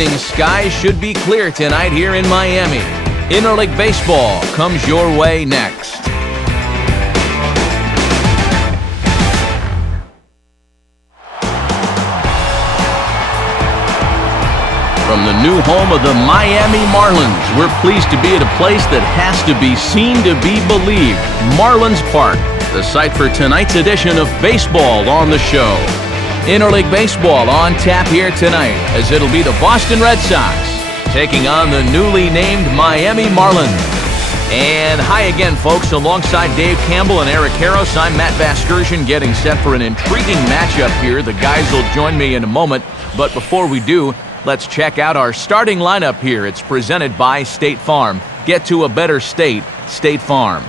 evening skies should be clear tonight here in Miami. Interleague Baseball comes your way next. From the new home of the Miami Marlins, we're pleased to be at a place that has to be seen to be believed. Marlins Park, the site for tonight's edition of Baseball on the Show. Interleague Baseball on tap here tonight, as it'll be the Boston Red Sox taking on the newly named Miami Marlins. And hi again, folks. Alongside Dave Campbell and Eric Harros, I'm Matt Vasgersian, getting set for an intriguing matchup here. The guys will join me in a moment, but before we do, let's check out our starting lineup here. It's presented by State Farm. Get to a better state, State Farm.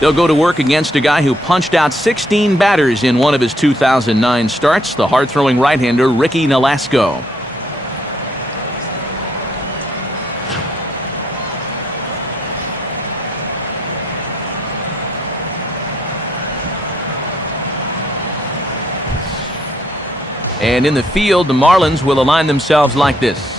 They'll go to work against a guy who punched out 16 batters in one of his 2009 starts, the hard-throwing right-hander Ricky Nolasco. And in the field, the Marlins will align themselves like this.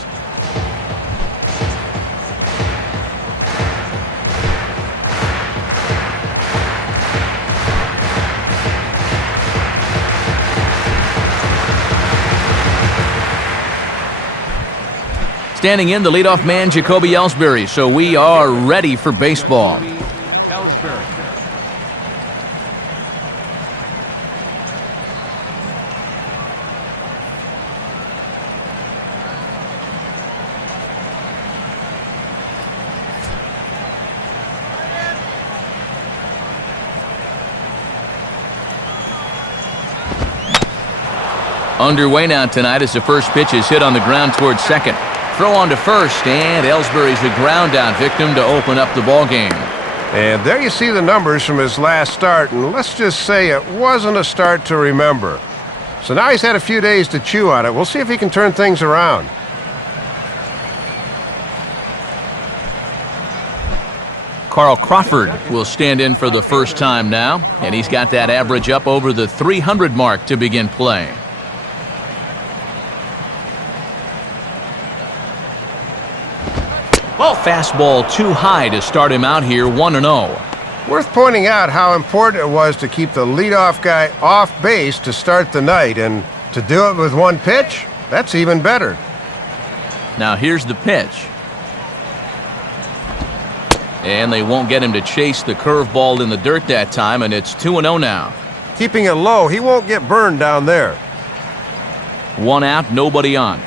Standing in, the leadoff man, Jacoby Ellsbury. So we are ready for baseball. Underway now tonight as the first pitch is hit on the ground towards second. Throw on to first, and Ellsbury's a ground out victim to open up the ball game. And there you see the numbers from his last start, and let's just say it wasn't a start to remember. So now he's had a few days to chew on it. We'll see if he can turn things around. Carl Crawford will stand in for the first time now, and he's got that average up over the 300 mark to begin play. Fastball too high to start him out here, 1-0. Worth pointing out how important it was to keep the leadoff guy off base to start the night, and to do it with one pitch, that's even better. Now here's the pitch. And they won't get him to chase the curveball in the dirt that time, and it's 2-0 now. Keeping it low, he won't get burned down there. One out, nobody on.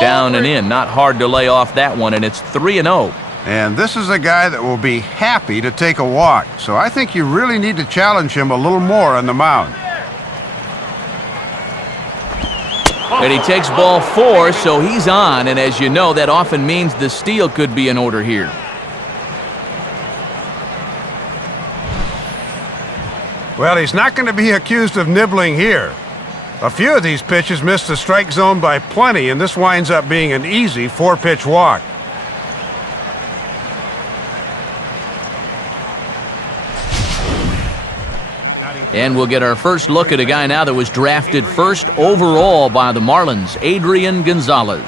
Down and in, not hard to lay off that one, and it's 3-0. And this is a guy that will be happy to take a walk, so I think you really need to challenge him a little more on the mound. And he takes ball 4, so he's on, and as you know, that often means the steal could be in order here. Well, he's not going to be accused of nibbling here. A few of these pitches missed the strike zone by plenty, and this winds up being an easy 4-pitch walk. And we'll get our first look at a guy now that was drafted first overall by the Marlins, Adrian Gonzalez.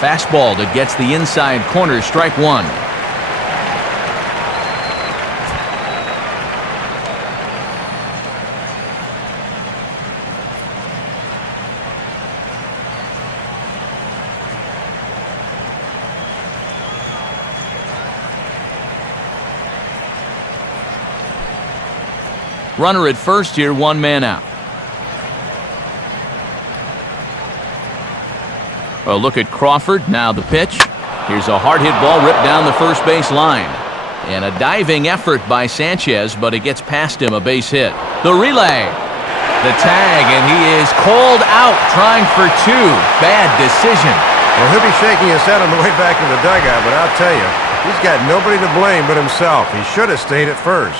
Fastball that gets the inside corner, strike one. Runner at first here, one man out. A look at Crawford, now the pitch. Here's a hard hit ball ripped down the first base line. And a diving effort by Sanchez, but it gets past him, a base hit. The relay, the tag, and he is called out trying for 2. Bad decision. Well, he'll be shaking his head on the way back in the dugout, but I'll tell you, he's got nobody to blame but himself. He should have stayed at first.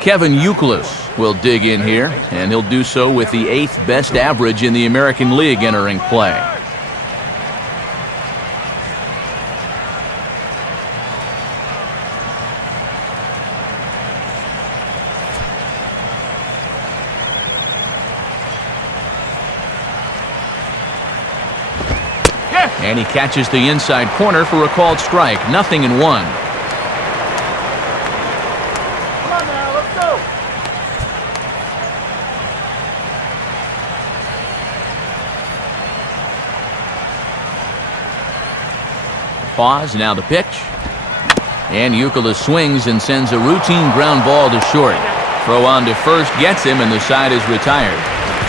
Kevin Youkilis will dig in here, and he'll do so with the 8th best average in the American League entering play. And he catches the inside corner for a called strike. 0-1. Pause, now the pitch. And Youkilis swings and sends a routine ground ball to short. Throw on to first gets him, and the side is retired.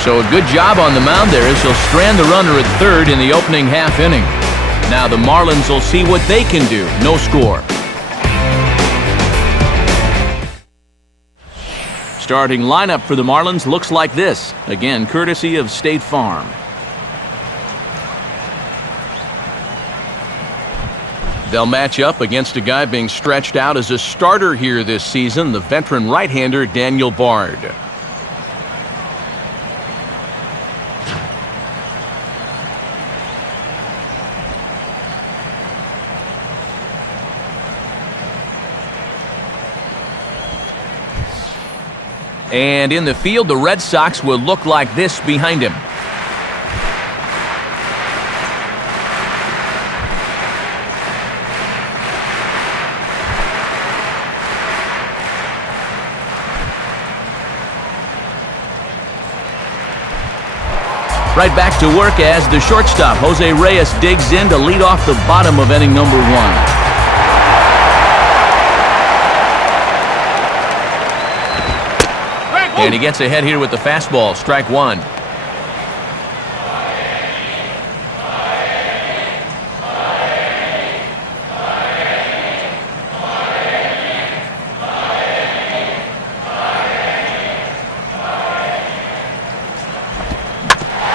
So a good job on the mound there as he'll strand the runner at third in the opening half inning. Now the Marlins will see what they can do. No score. Starting lineup for the Marlins looks like this. Again, courtesy of State Farm. They'll match up against a guy being stretched out as a starter here this season, the veteran right-hander Daniel Bard. And in the field, the Red Sox will look like this behind him. Right back to work as the shortstop, Jose Reyes, digs in to lead off the bottom of inning number 1. And he gets ahead here with the fastball, strike 1.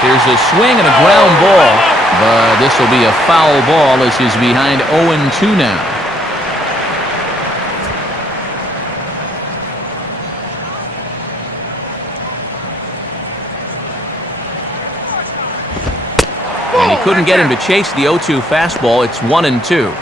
Here's a swing and a ground ball, but this will be a foul ball as he's behind 0-2 now. And he couldn't get him to chase the 0-2 fastball. It's 1-2.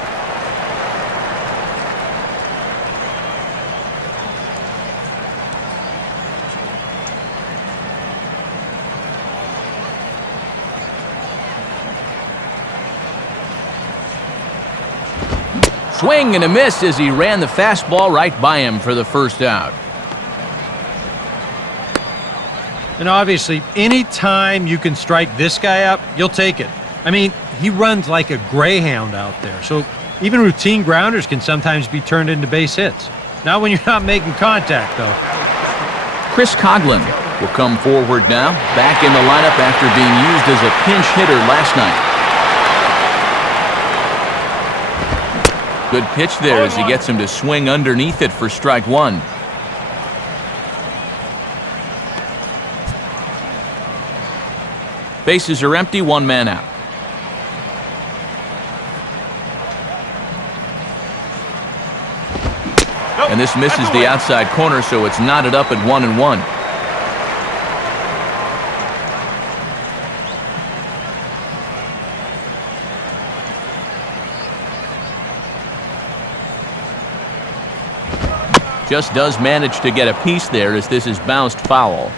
Swing and a miss as he ran the fastball right by him for the first out. And obviously, any time you can strike this guy up, you'll take it. I mean, he runs like a greyhound out there. So even routine grounders can sometimes be turned into base hits. Not when you're not making contact, though. Chris Coughlin will come forward now, back in the lineup after being used as a pinch hitter last night. Good pitch there as he gets him to swing underneath it for strike 1. Bases are empty, 1 man out. And this misses the outside corner, so it's knotted up at 1-1. Just does manage to get a piece there as this is bounced foul.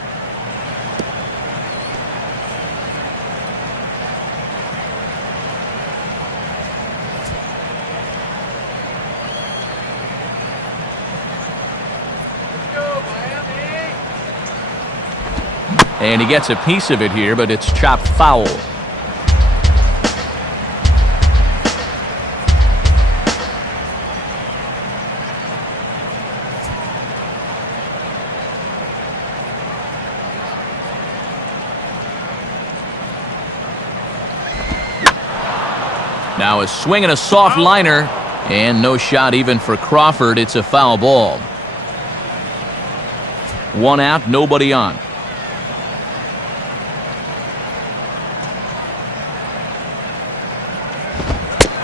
And he gets a piece of it here, but it's chopped foul. Now a swing and a soft liner, and no shot even for Crawford. It's a foul ball. 1 out, nobody on.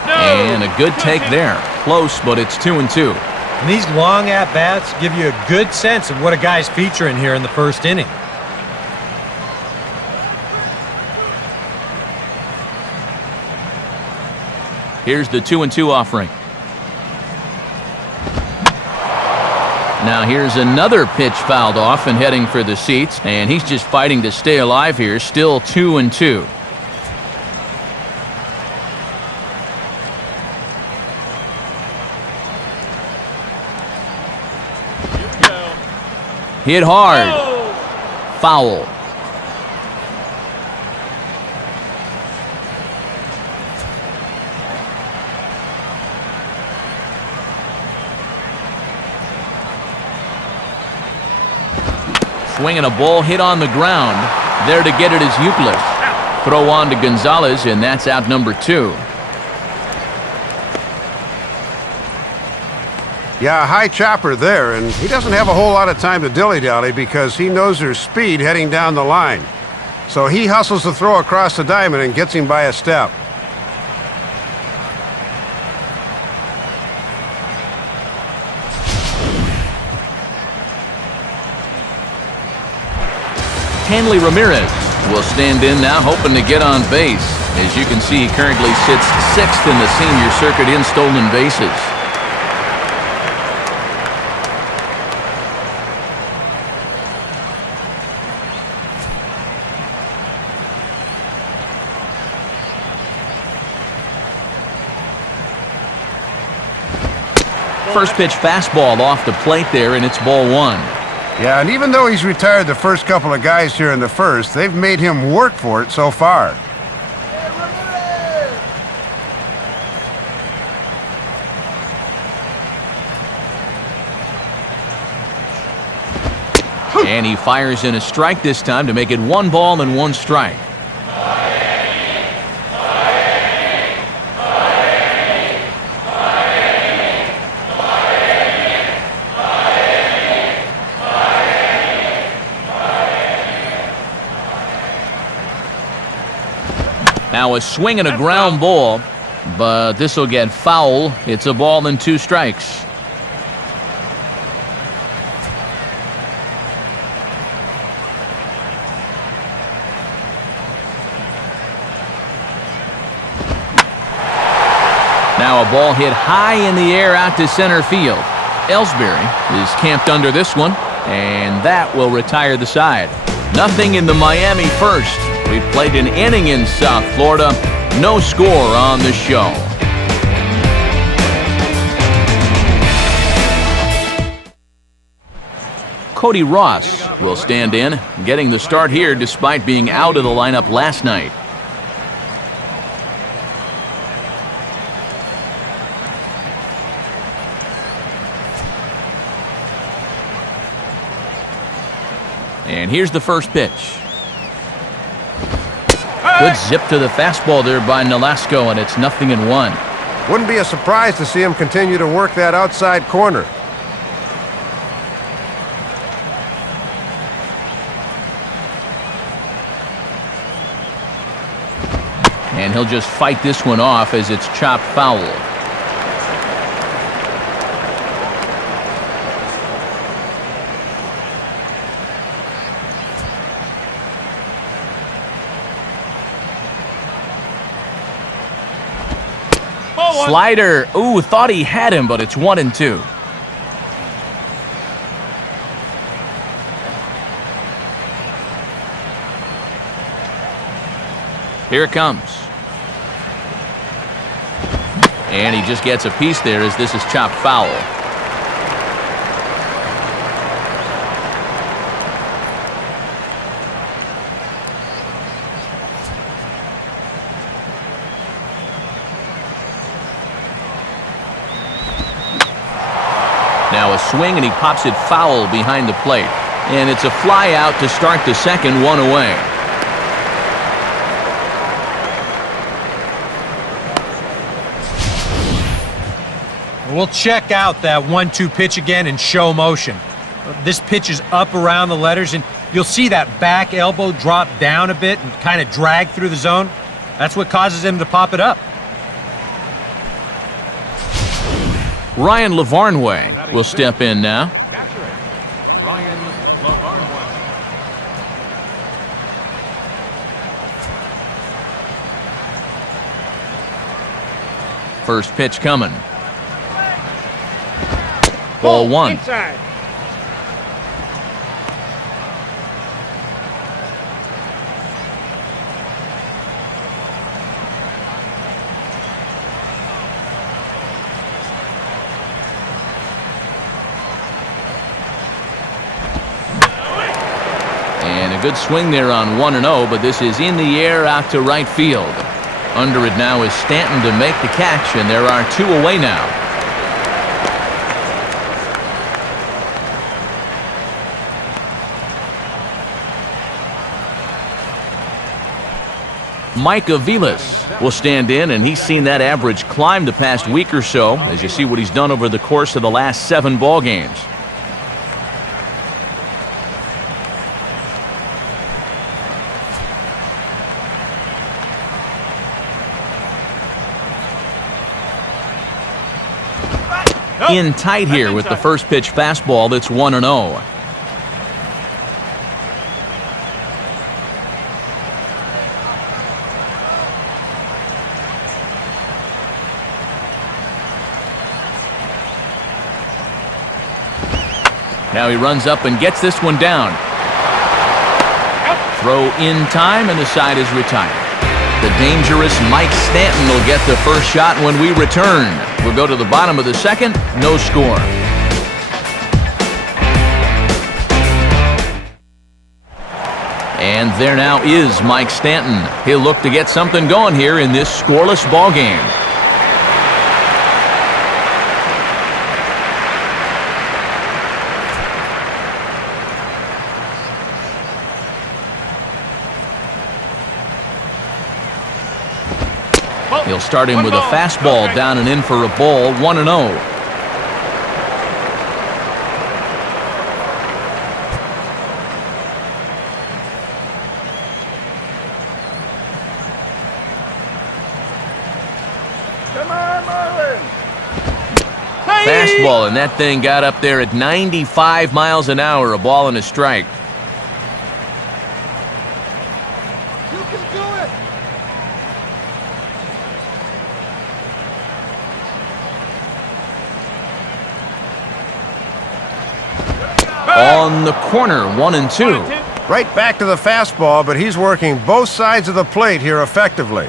And a good take there. Close, but it's 2-2. And these long at-bats give you a good sense of what a guy's featuring here in the first inning. Here's the 2-2 offering. Now here's another pitch fouled off and heading for the seats, and he's just fighting to stay alive here. Still 2-2. Hit hard. Foul. Swinging a ball hit on the ground. There to get it is Euclid. Throw on to Gonzalez, and that's out number 2. Yeah, a high chopper there, and he doesn't have a whole lot of time to dilly-dally because he knows there's speed heading down the line. So he hustles the throw across the diamond and gets him by a step. Hanley Ramirez will stand in now, hoping to get on base. As you can see, he currently sits 6th in the senior circuit in stolen bases. First pitch fastball off the plate there, and it's ball 1. Yeah, and even though he's retired the first couple of guys here in the first, they've made him work for it so far. And he fires in a strike this time to make it 1 ball and 1 strike. Now a swing and a ground ball, but this will get foul. It's a ball and 2 strikes. Now a ball hit high in the air out to center field. Ellsbury is camped under this one, and that will retire the side. Nothing in the Miami first. We've played an inning in South Florida. No score on the show. Cody Ross will stand in, getting the start here despite being out of the lineup last night. And here's the first pitch. Good zip to the fastball there by Nolasco, and it's 0-1. Wouldn't be a surprise to see him continue to work that outside corner. And he'll just fight this one off as it's chopped foul. Slider. Ooh, thought he had him, but it's 1-2. Here it comes. And he just gets a piece there as this is chopped foul. Now a swing, and he pops it foul behind the plate. And it's a fly out to start the second, 1 away. We'll check out that 1-2 pitch again in show motion. This pitch is up around the letters, and you'll see that back elbow drop down a bit and kind of drag through the zone. That's what causes him to pop it up. Ryan Lavarnway will step in now. Ryan Lavarnway. First pitch coming. Ball one. Inside. And a good swing there on 1-0, but this is in the air out to right field. Under it now is Stanton to make the catch, and there are 2 away now. Mike Aviles will stand in, and he's seen that average climb the past week or so as you see what he's done over the course of the last 7 ball games. In tight here with the first pitch fastball that's 1-0. Now he runs up and gets this one down. Throw in time, and the side is retired. The dangerous Mike Stanton will get the first shot when we return. We'll go to the bottom of the second, no score. And there now is Mike Stanton. He'll look to get something going here in this scoreless ball game. He'll start him with a fastball down and in for a ball, 1-0. Come on, Marlins. Fastball, and that thing got up there at 95 miles an hour, a ball and a strike. You can do it. On the corner, 1-2. Right back to the fastball, but he's working both sides of the plate here effectively.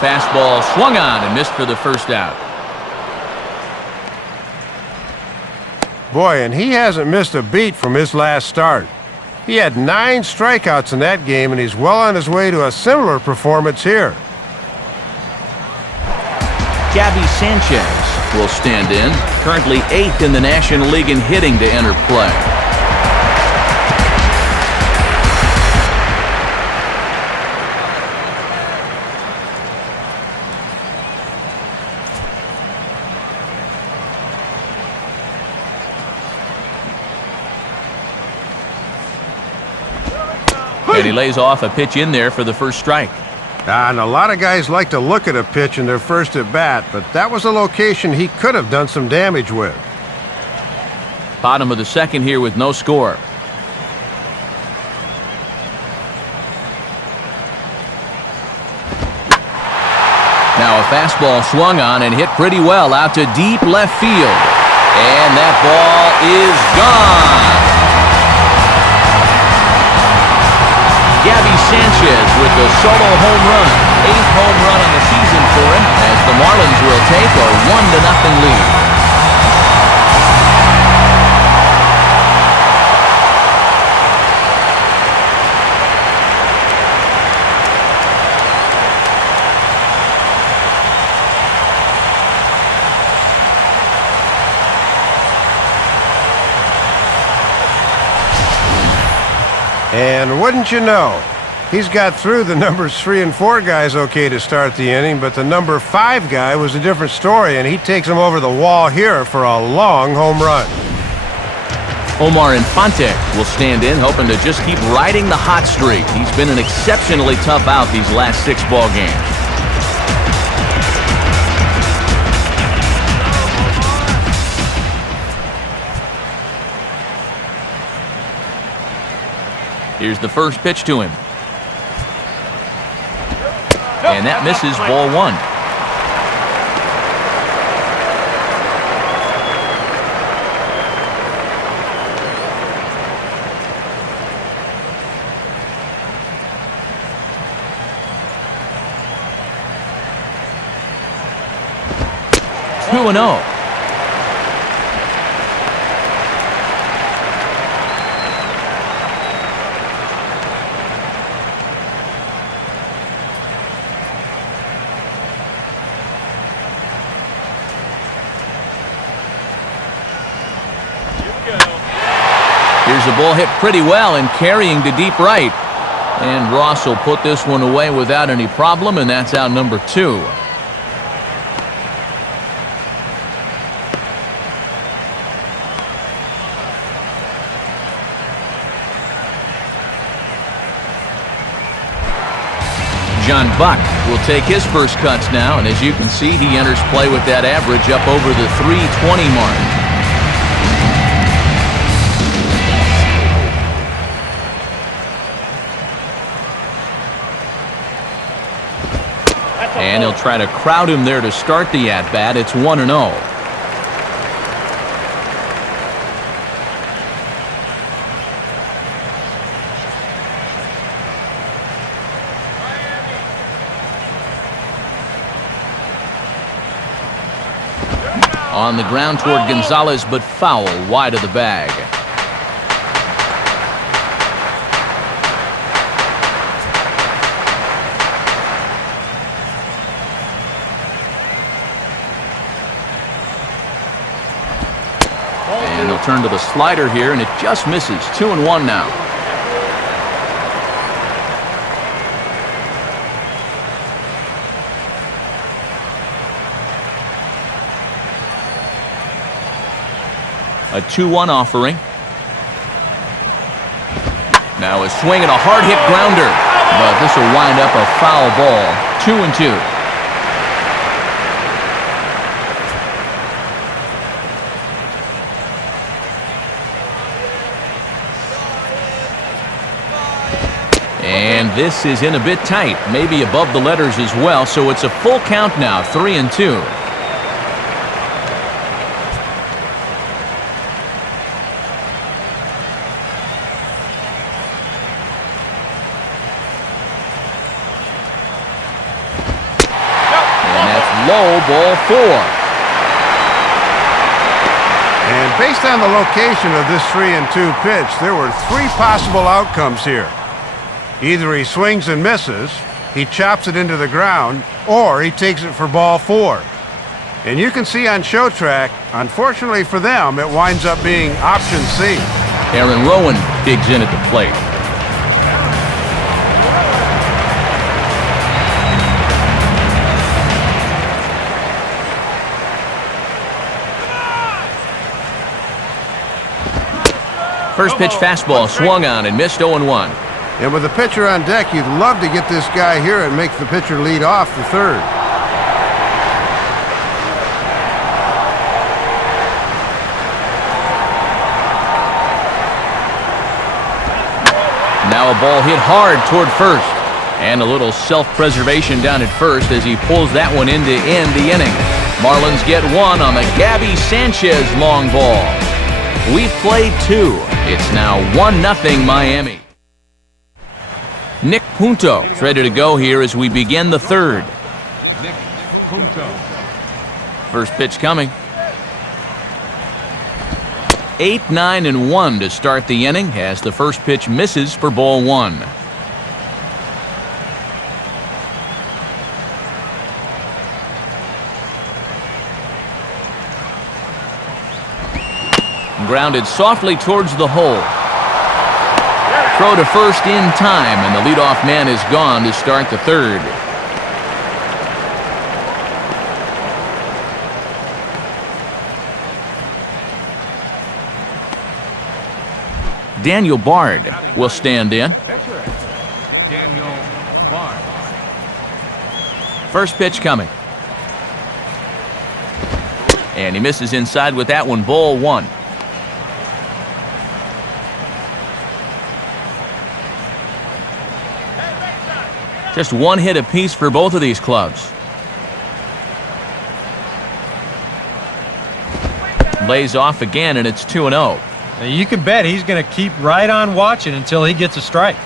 Fastball swung on and missed for the first out. Boy, and he hasn't missed a beat from his last start. He had 9 strikeouts in that game, and he's well on his way to a similar performance here. Gabby Sanchez will stand in, currently 8th in the National League in hitting to enter play. And he lays off a pitch in there for the first strike. And a lot of guys like to look at a pitch in their first at bat, but that was a location he could have done some damage with. Bottom of the second here with no score. Now a fastball swung on and hit pretty well out to deep left field. And that ball is gone. Gabby Sanchez with the solo home run. 8th home run on the season for him as the Marlins will take a 1-0 lead. And wouldn't you know, he's got through the numbers 3 and 4 guys okay to start the inning, but the number 5 guy was a different story, and he takes him over the wall here for a long home run. Omar Infante will stand in, hoping to just keep riding the hot streak. He's been an exceptionally tough out these last 6 ball games. Here's the first pitch to him. And that misses, ball 1. Two and 0. Here's a ball hit pretty well and carrying to deep right. And Ross will put this one away without any problem, and that's out number 2. John Buck will take his first cuts now, and as you can see, he enters play with that average up over the 320 mark. And he'll try to crowd him there to start the at-bat. It's 1-0. On the ground toward Gonzalez, but foul wide of the bag. And they'll turn to the slider here, and it just misses. 2-1 now. A 2-1 offering. Now a swing and a hard hit grounder, but this will wind up a foul ball. 2-2. And this is in a bit tight, maybe above the letters as well, so it's a full count now, 3-2. Low, ball 4. And based on the location of this 3-2 pitch, there were 3 possible outcomes here. Either he swings and misses, he chops it into the ground, or he takes it for ball 4. And you can see on Show Track, unfortunately for them, it winds up being option C. Aaron Rowan digs in at the plate. First pitch fastball swung on and missed. 0-1. And with the pitcher on deck, you'd love to get this guy here and make the pitcher lead off the third. Now a ball hit hard toward first. And a little self-preservation down at first as he pulls that one in to end the inning. Marlins get 1 on the Gabby Sanchez long ball. We've played 2. It's now 1-0 Miami. Nick Punto is ready to go here as we begin the third. Nick Punto. First pitch coming. 8-9-1 to start the inning as the first pitch misses for ball 1. Grounded softly towards the hole. Throw to first in time, and the leadoff man is gone to start the third. Daniel Bard will stand in. Pitcher, Daniel Bard. First pitch coming. And he misses inside with that one, ball one. Just one hit apiece for both of these clubs. Lays off again, and it's 2-0. Now, you can bet he's going to keep right on watching until he gets a strike.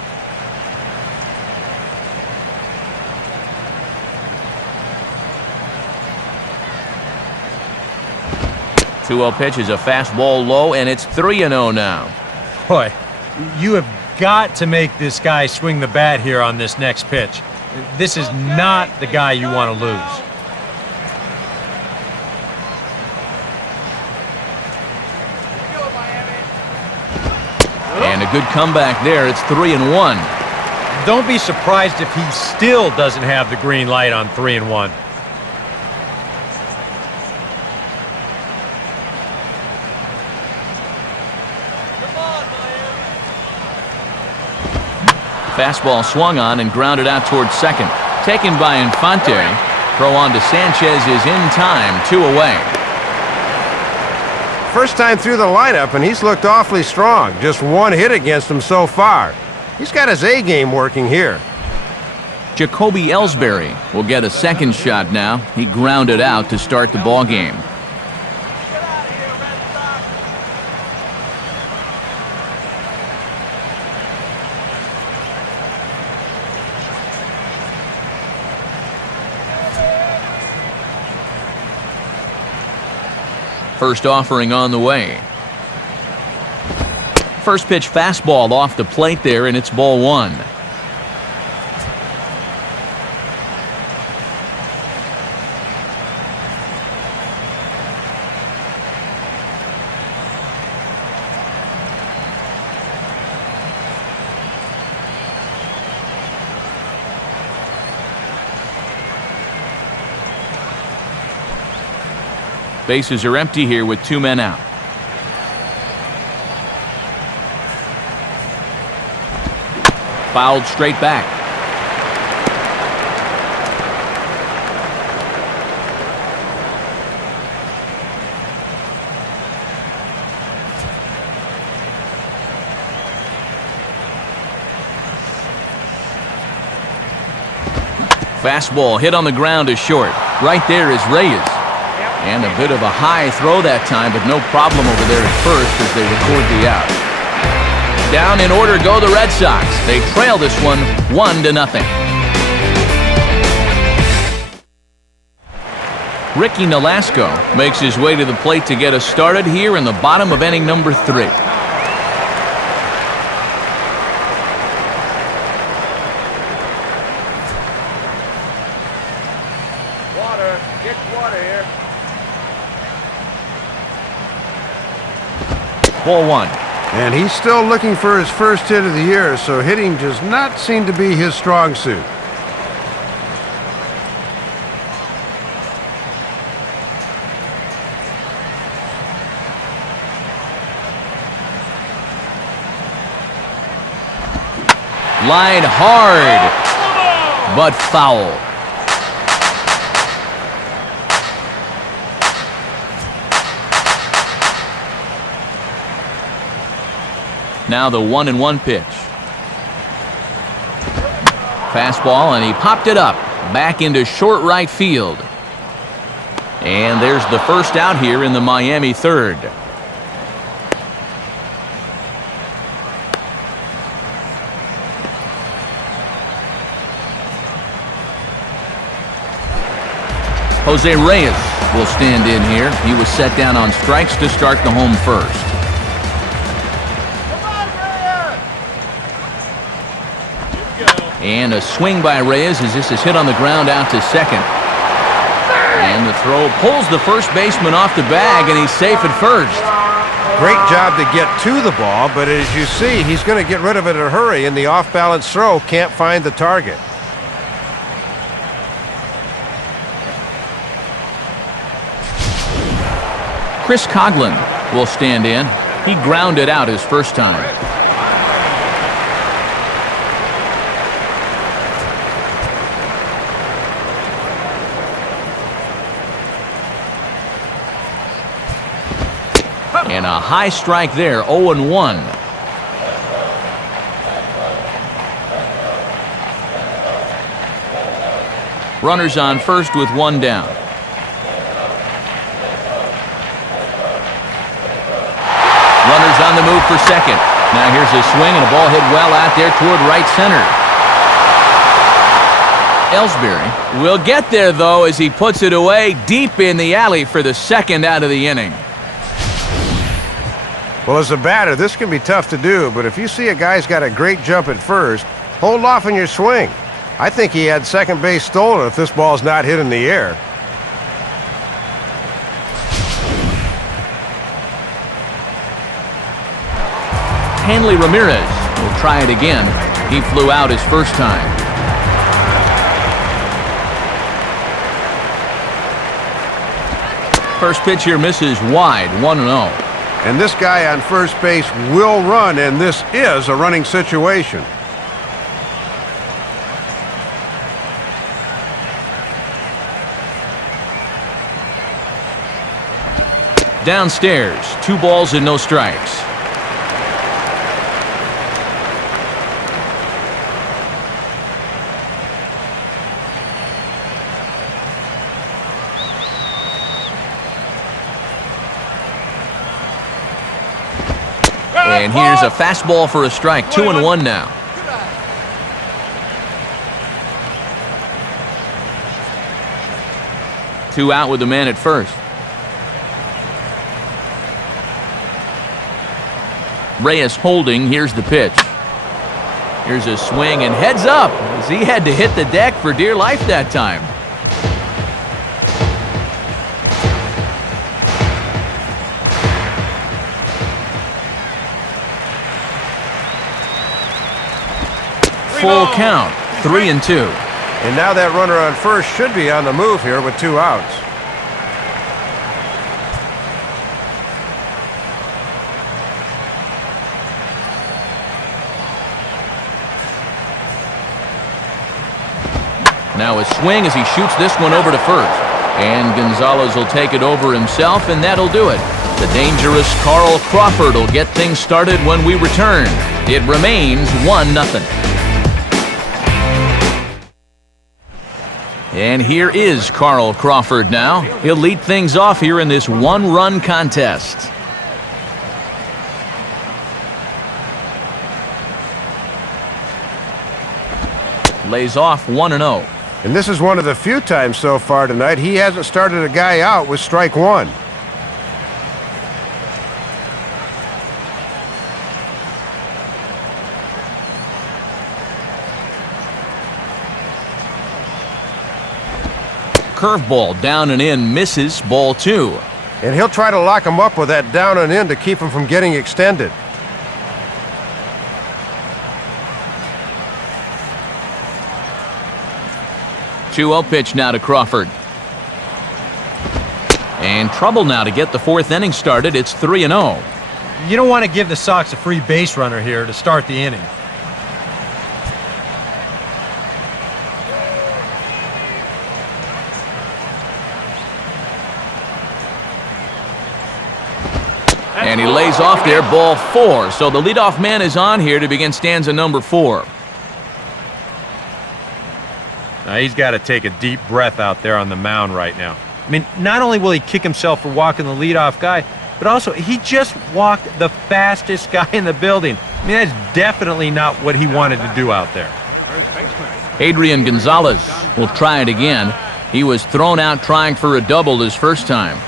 Two-0 pitch is a fastball low, and it's 3-0 now. Boy, you have got to make this guy swing the bat here on this next pitch. This is not the guy you want to lose. And a good comeback there. It's 3-1. Don't be surprised if he still doesn't have the green light on 3-1. Fastball swung on and grounded out towards second. Taken by Infante. Throw on to Sanchez is in time. 2 away. First time through the lineup, and he's looked awfully strong. Just one hit against him so far. He's got his A game working here. Jacoby Ellsbury will get a second shot now. He grounded out to start the ball game. First offering on the way. First pitch fastball off the plate there, and it's ball one. Bases are empty here with 2 men out. Fouled straight back. Fastball hit on the ground is short. Right there is Reyes. And a bit of a high throw that time, but no problem over there at first as they record the out. Down in order go the Red Sox. They trail this one 1-0. Ricky Nolasco makes his way to the plate to get us started here in the bottom of inning number 3. Water. Get water here. Ball one. And he's still looking for his first hit of the year, so hitting does not seem to be his strong suit. Line hard, but foul. Now the 1-1 pitch. Fastball, and he popped it up. Back into short right field. And there's the first out here in the Miami third. Jose Reyes will stand in here. He was set down on strikes to start the home first. And a swing by Reyes as this is hit on the ground out to second. And the throw pulls the first baseman off the bag, and he's safe at first. Great job to get to the ball, but as you see, he's going to get rid of it in a hurry, and the off-balance throw can't find the target. Chris Coghlan will stand in. He grounded out his first time. And a high strike there, 0-1. Runners on first with one down. Runners on the move for second. Now here's a swing and a ball hit well out there toward right center. Ellsbury will get there, though, as he puts it away deep in the alley for the second out of the inning. Well, as a batter, this can be tough to do, but if you see a guy's got a great jump at first, hold off on your swing. I think he had second base stolen if this ball's not hit in the air. Hanley Ramirez will try it again. He flew out his first time. First pitch here misses wide, 1-0. And this guy on first base will run, and this is a running situation. Downstairs, 2 balls and no strikes. And here's a fastball for a strike, 2-1 now. Two out with the man at first. Reyes holding. Here's the pitch. Here's a swing and heads up as he had to hit the deck for dear life that time. Full count, 3-2. And now that runner on first should be on the move here with 2 outs. Now a swing as he shoots this one over to first. And Gonzalez will take it over himself, and that'll do it. The dangerous Carl Crawford will get things started when we return. It remains 1-0. And here is Carl Crawford now. He'll lead things off here in this 1-run contest. Lays off 1-0. And this is one of the few times so far tonight he hasn't started a guy out with strike 1. Curveball down and in, misses, ball 2. And he'll try to lock him up with that down and in to keep him from getting extended. Two-0 pitch now to Crawford. And trouble now to get the 4th inning started. It's 3-0. You don't want to give the Sox a free base runner here to start the inning. And he lays off there, ball 4. So the leadoff man is on here to begin stanza number 4. Now he's got to take a deep breath out there on the mound right now. I mean, not only will he kick himself for walking the leadoff guy, but also he just walked the fastest guy in the building. I mean, that's definitely not what he wanted to do out there. Adrian Gonzalez will try it again. He was thrown out trying for a double his first time.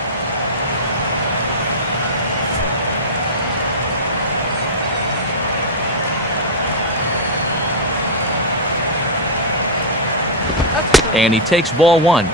And he takes ball 1.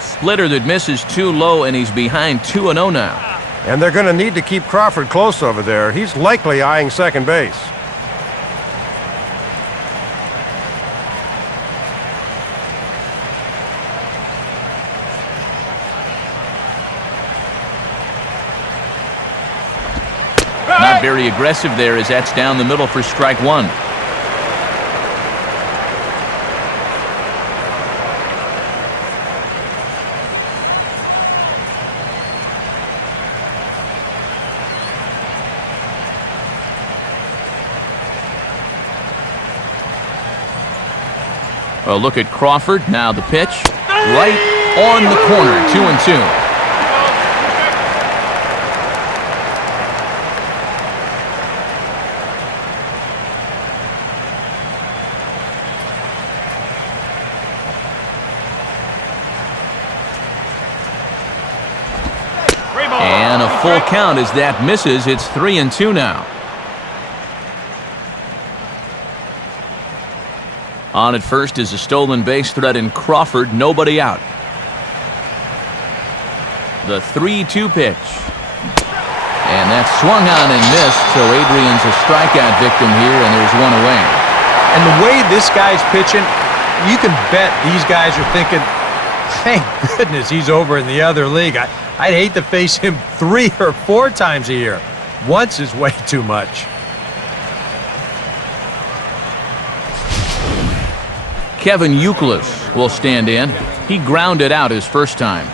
Splitter that misses too low, and he's behind 2-0 now. And they're going to need to keep Crawford close over there. He's likely eyeing second base. Not very aggressive there, as that's down the middle for strike one. A look at Crawford. Now the pitch. Right on the corner. 2-2. And a full count as that misses. It's 3-2 now. On at first is a stolen base threat in Crawford. Nobody out. The 3-2 pitch. And that's swung on and missed, so Adrian's a strikeout victim here, and there's one away. And the way this guy's pitching, you can bet these guys are thinking, thank goodness he's over in the other league. I'd hate to face him 3 or 4 times a year. Once is way too much. Kevin Youkilis will stand in. He grounded out his first time.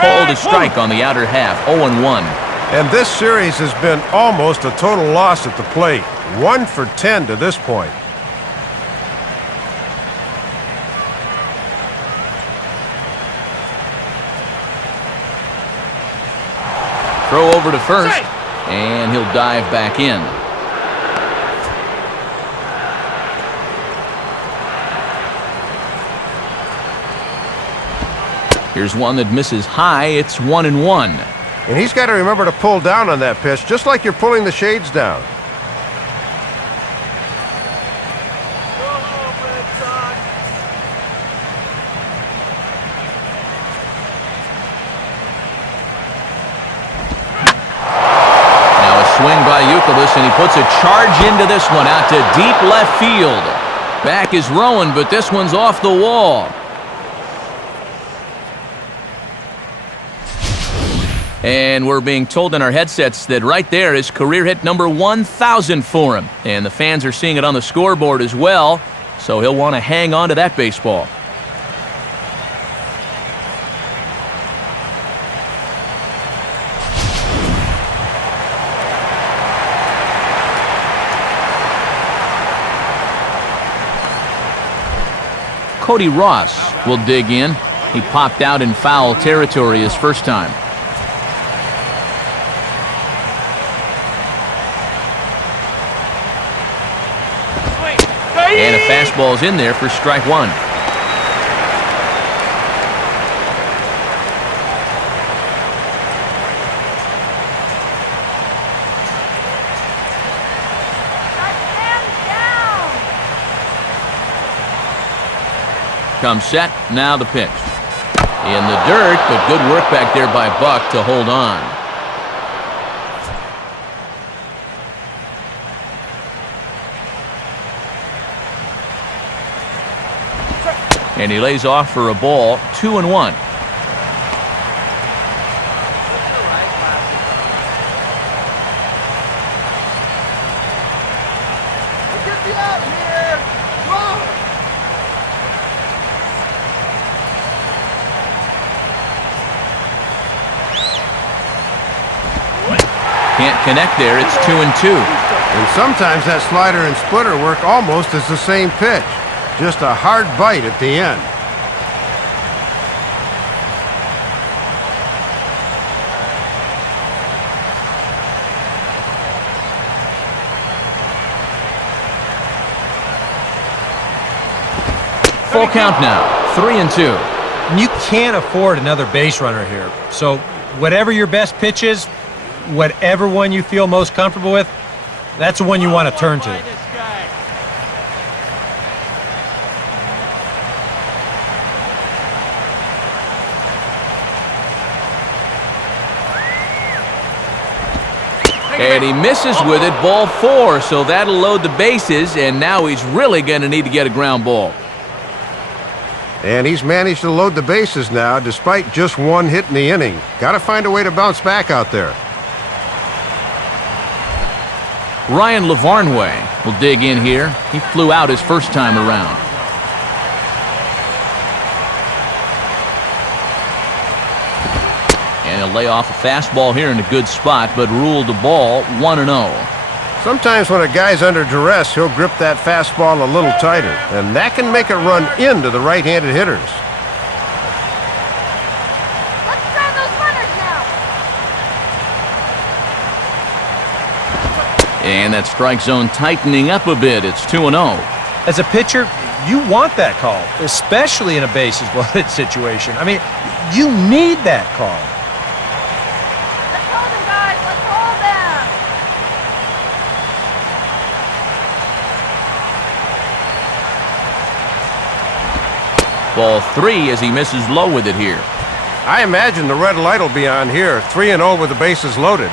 Called a strike on the outer half. 0-1. And this series has been almost a total loss at the plate. 1 for 10 to this point. Throw over to first, and he'll dive back in. Here's one that misses high. It's 1-1. And he's got to remember to pull down on that pitch, just like you're pulling the shades down. Swing by Youkilis, and he puts a charge into this one out to deep left field. Back is Rowan, but this one's off the wall. And we're being told in our headsets that right there is career hit number 1,000 for him. And the fans are seeing it on the scoreboard as well, so he'll want to hang on to that baseball. Cody Ross will dig in. He popped out in foul territory his first time. And a fastball's in there for strike one. Comes set, now the pitch. In the dirt, but good work back there by Buck to hold on. And he lays off for a ball, 2-1. Can't connect there. It's 2-2. And sometimes that slider and splitter work almost as the same pitch. Just a hard bite at the end. Full count now. 3-2. And you can't afford another base runner here. So whatever your best pitch is, whatever one you feel most comfortable with, that's the one you want to turn to. And he misses with it, ball 4, so that'll load the bases, and now he's really going to need to get a ground ball. And he's managed to load the bases now despite just one hit in the inning. Got to find a way to bounce back out there. Ryan Lavarnway will dig in here. He flew out his first time around. And he'll lay off a fastball here in a good spot, but ruled the ball 1-0. Sometimes when a guy's under duress, he'll grip that fastball a little tighter, and that can make it run into the right-handed hitters. Let's try those runners now. And that strike zone tightening up a bit. It's 2-0. As a pitcher, you want that call, especially in a bases-loaded situation. I mean, you need that call. Let's hold them, guys. Let's hold them. Ball 3 as he misses low with it here. I imagine the red light will be on here, 3-0 with the bases loaded.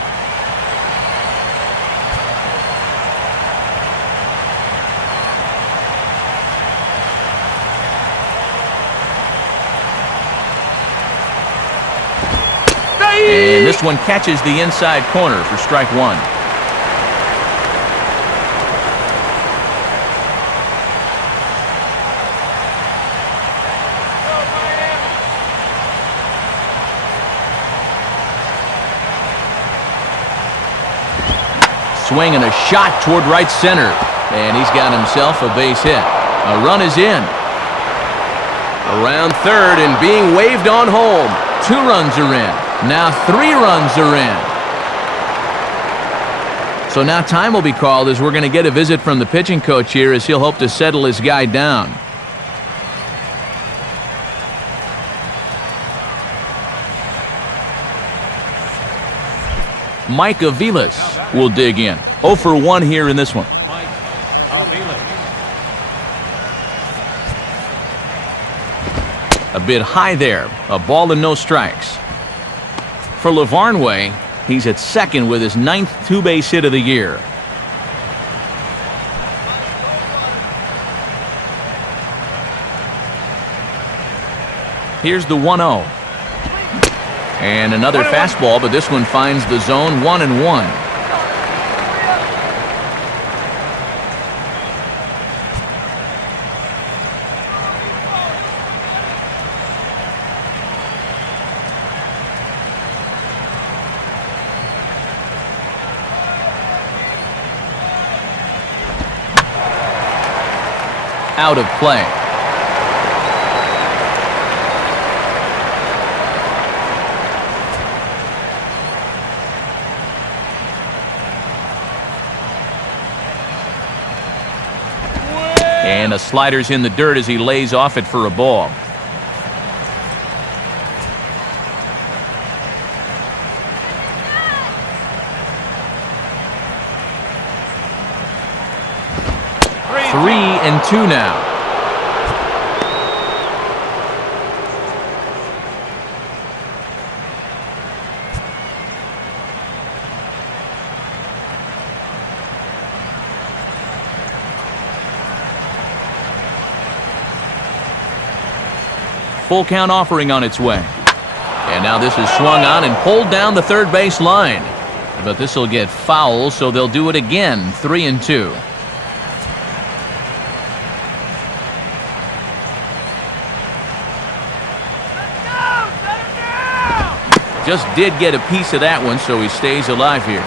And this one catches the inside corner for strike one. Swing and a shot toward right center. And he's got himself a base hit. A run is in. Around third and being waved on home. 2 runs are in. Now 3 runs are in. So now time will be called as we're going to get a visit from the pitching coach here as he'll hope to settle his guy down. Mike Aviles will dig in. 0 for 1 here in this one. Mike Aviles. A bit high there. A ball and no strikes. For Lavarnway, he's at second with his 9th 2-base hit of the year. Here's the 1-0. And another fastball, but this one finds the zone 1-1. Out of play. And a slider's in the dirt as he lays off it for a ball. Three and 2 now. Full count offering on its way. And now this is swung on and pulled down the third base line. But this will get foul, so they'll do it again. 3 and 2. Just did get a piece of that one, so he stays alive here.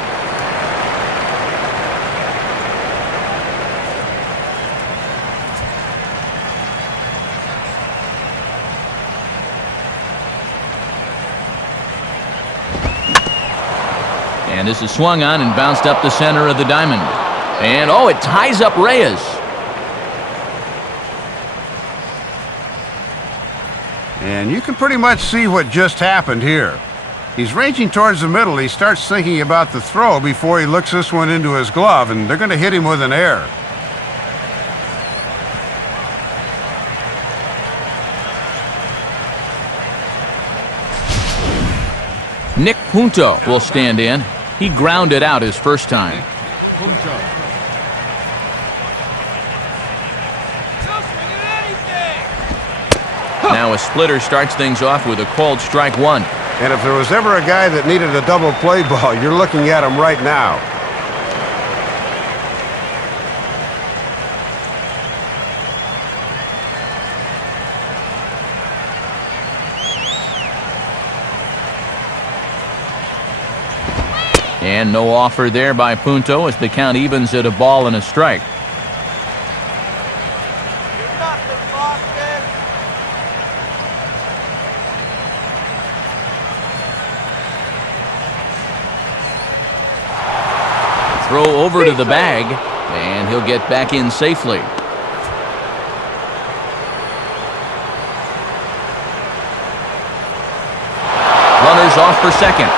And this is swung on and bounced up the center of the diamond. And oh, it ties up Reyes. And you can pretty much see what just happened here. He's ranging towards the middle. He starts thinking about the throw before he looks this one into his glove, and they're going to hit him with an error. Nick Punto will stand in. He grounded out his first time. Punto. Now a splitter starts things off with a called strike one. And if there was ever a guy that needed a double play ball, you're looking at him right now. And no offer there by Punto as the count evens at a ball and a strike. You're nothing, Boston. Throw over to the bag, and he'll get back in safely. Runners off for second.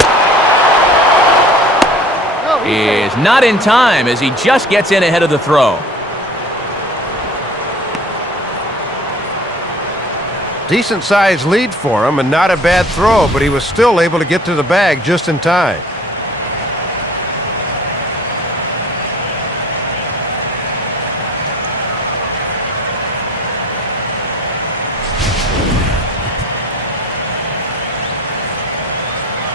Is not in time as he just gets in ahead of the throw. Decent sized lead for him and not a bad throw, but he was still able to get to the bag just in time.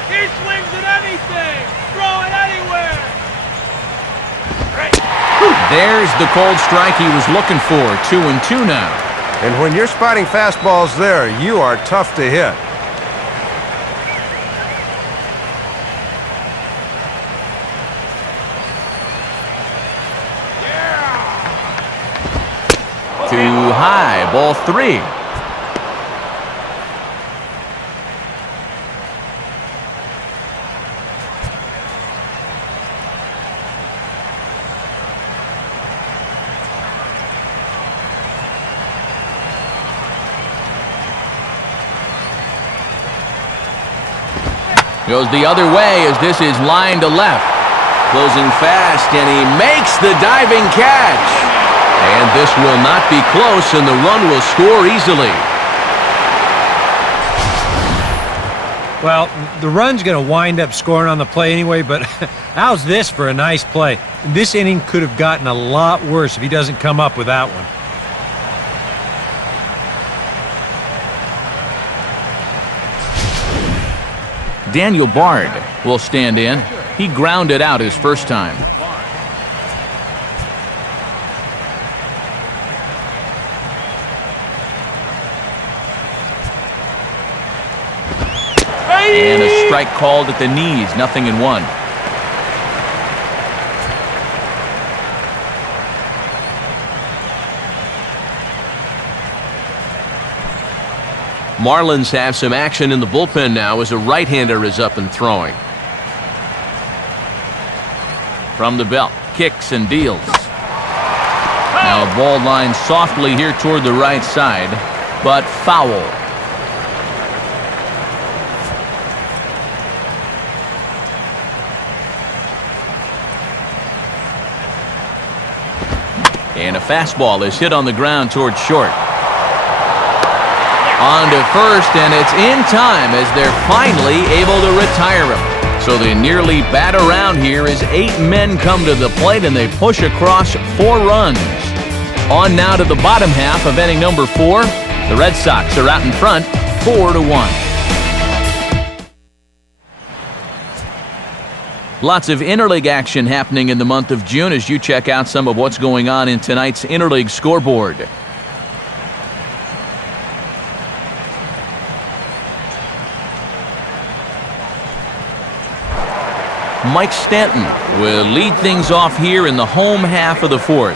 He swings at anything. Throw it anywhere. There's the cold strike he was looking for. 2-2 now. And when you're spotting fastballs there, you are tough to hit. Too high. Ball 3. Goes the other way as this is line to left. Closing fast, and he makes the diving catch. And this will not be close, and the run will score easily. Well, the run's going to wind up scoring on the play anyway, but how's this for a nice play? This inning could have gotten a lot worse if he doesn't come up with that one. Daniel Bard will stand in. He grounded out his first time. And a strike called at the knees, 0-1. Marlins have some action in the bullpen now as a right-hander is up and throwing. From the belt, kicks and deals. Now a ball line softly here toward the right side, but foul. And a fastball is hit on the ground toward short. On to first, and it's in time as they're finally able to retire him. So they nearly bat around here as 8 men come to the plate and they push across 4 runs. On now to the bottom half of inning number 4. The Red Sox are out in front, 4-1. Lots of interleague action happening in the month of June as you check out some of what's going on in tonight's interleague scoreboard. Mike Stanton will lead things off here in the home half of the 4th.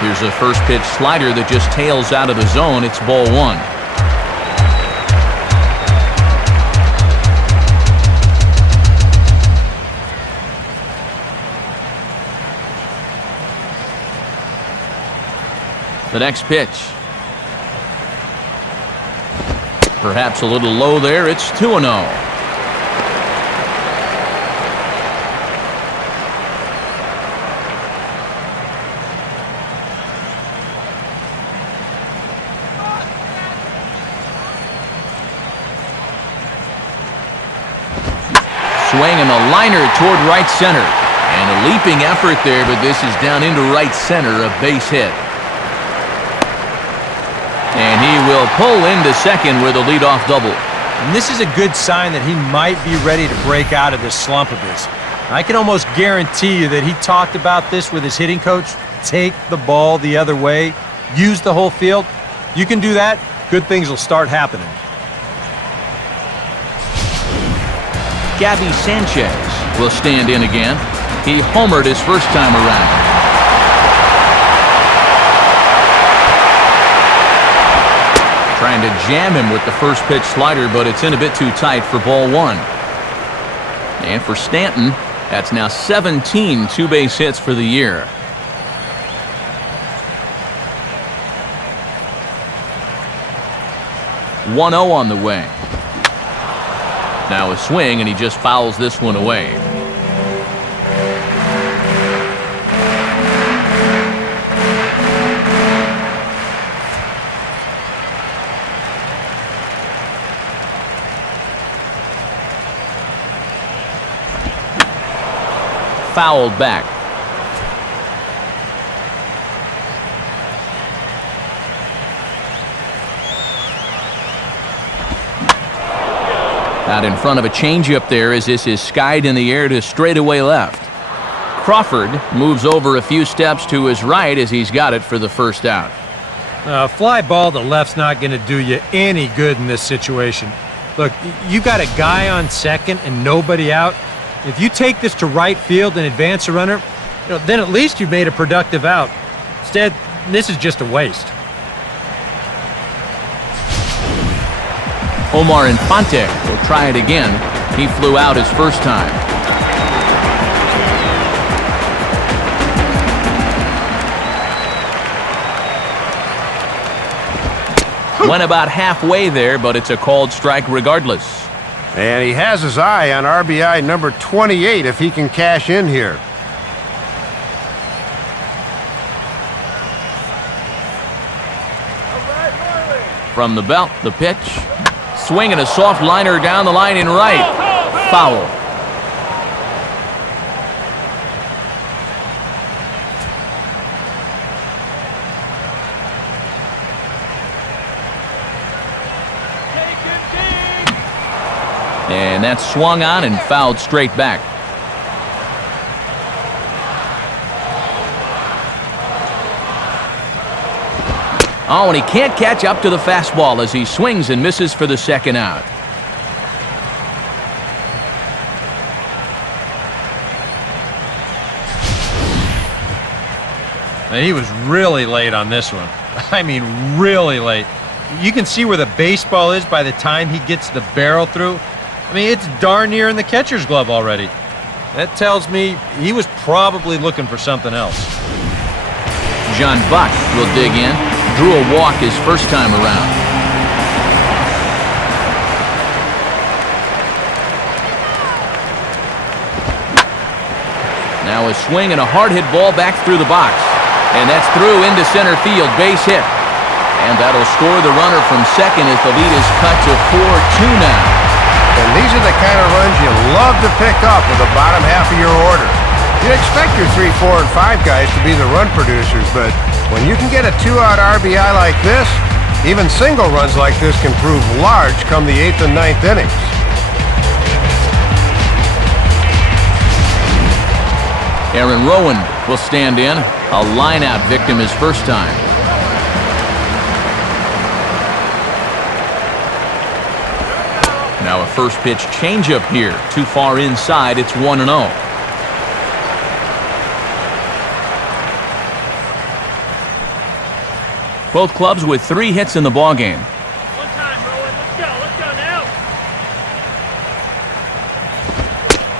Here's a first pitch slider that just tails out of the zone. It's ball 1. The next pitch. Perhaps a little low there. It's 2-0. Swing and a liner toward right center. And a leaping effort there, but this is down into right center, a base hit. And he will pull into second with a leadoff double. And this is a good sign that he might be ready to break out of this slump of his. I can almost guarantee you that he talked about this with his hitting coach. Take the ball the other way. Use the whole field. You can do that, good things will start happening. Gabby Sanchez will stand in again. He homered his first time around. Trying to jam him with the first pitch slider, but it's in a bit too tight for ball one. And for Stanton, that's now 17 two-base hits for the year. .1-0 on the way. Now a swing, and he just fouls this one away. Fouled back. Out in front of a changeup there as this is skied in the air to straightaway left. Crawford moves over a few steps to his right as he's got it for the first out. Fly ball to left's not going to do you any good in this situation. Look, you got a guy on second and nobody out. If you take this to right field and advance a runner, then at least you've made a productive out. Instead, this is just a waste. Omar Infante will try it again. He flew out his first time. Went about halfway there, but it's a called strike regardless. And he has his eye on RBI number 28 if he can cash in here. From the belt, the pitch. Swinging a soft liner down the line in right. Foul. And that's swung on and fouled straight back. Oh, and he can't catch up to the fastball as he swings and misses for the second out. And he was really late on this one. I mean, really late. You can see where the baseball is by the time he gets the barrel through. I mean, it's darn near in the catcher's glove already. That tells me he was probably looking for something else. John Buck will dig in. Drew a walk his first time around. Now a swing and a hard hit ball back through the box. And that's through into center field, base hit. And that'll score the runner from second as the lead is cut to 4-2 now. And these are the kind of runs you love to pick up with the bottom half of your order. You'd expect your 3, 4, and 5 guys to be the run producers, but when you can get a 2-out RBI like this, even single runs like this can prove large come the 8th and 9th innings. Aaron Rowan will stand in. A line-out victim his first time. Now a first pitch changeup here. Too far inside. It's 1-0. Both clubs with 3 hits in the ballgame. One time, Rowan. Let's go now.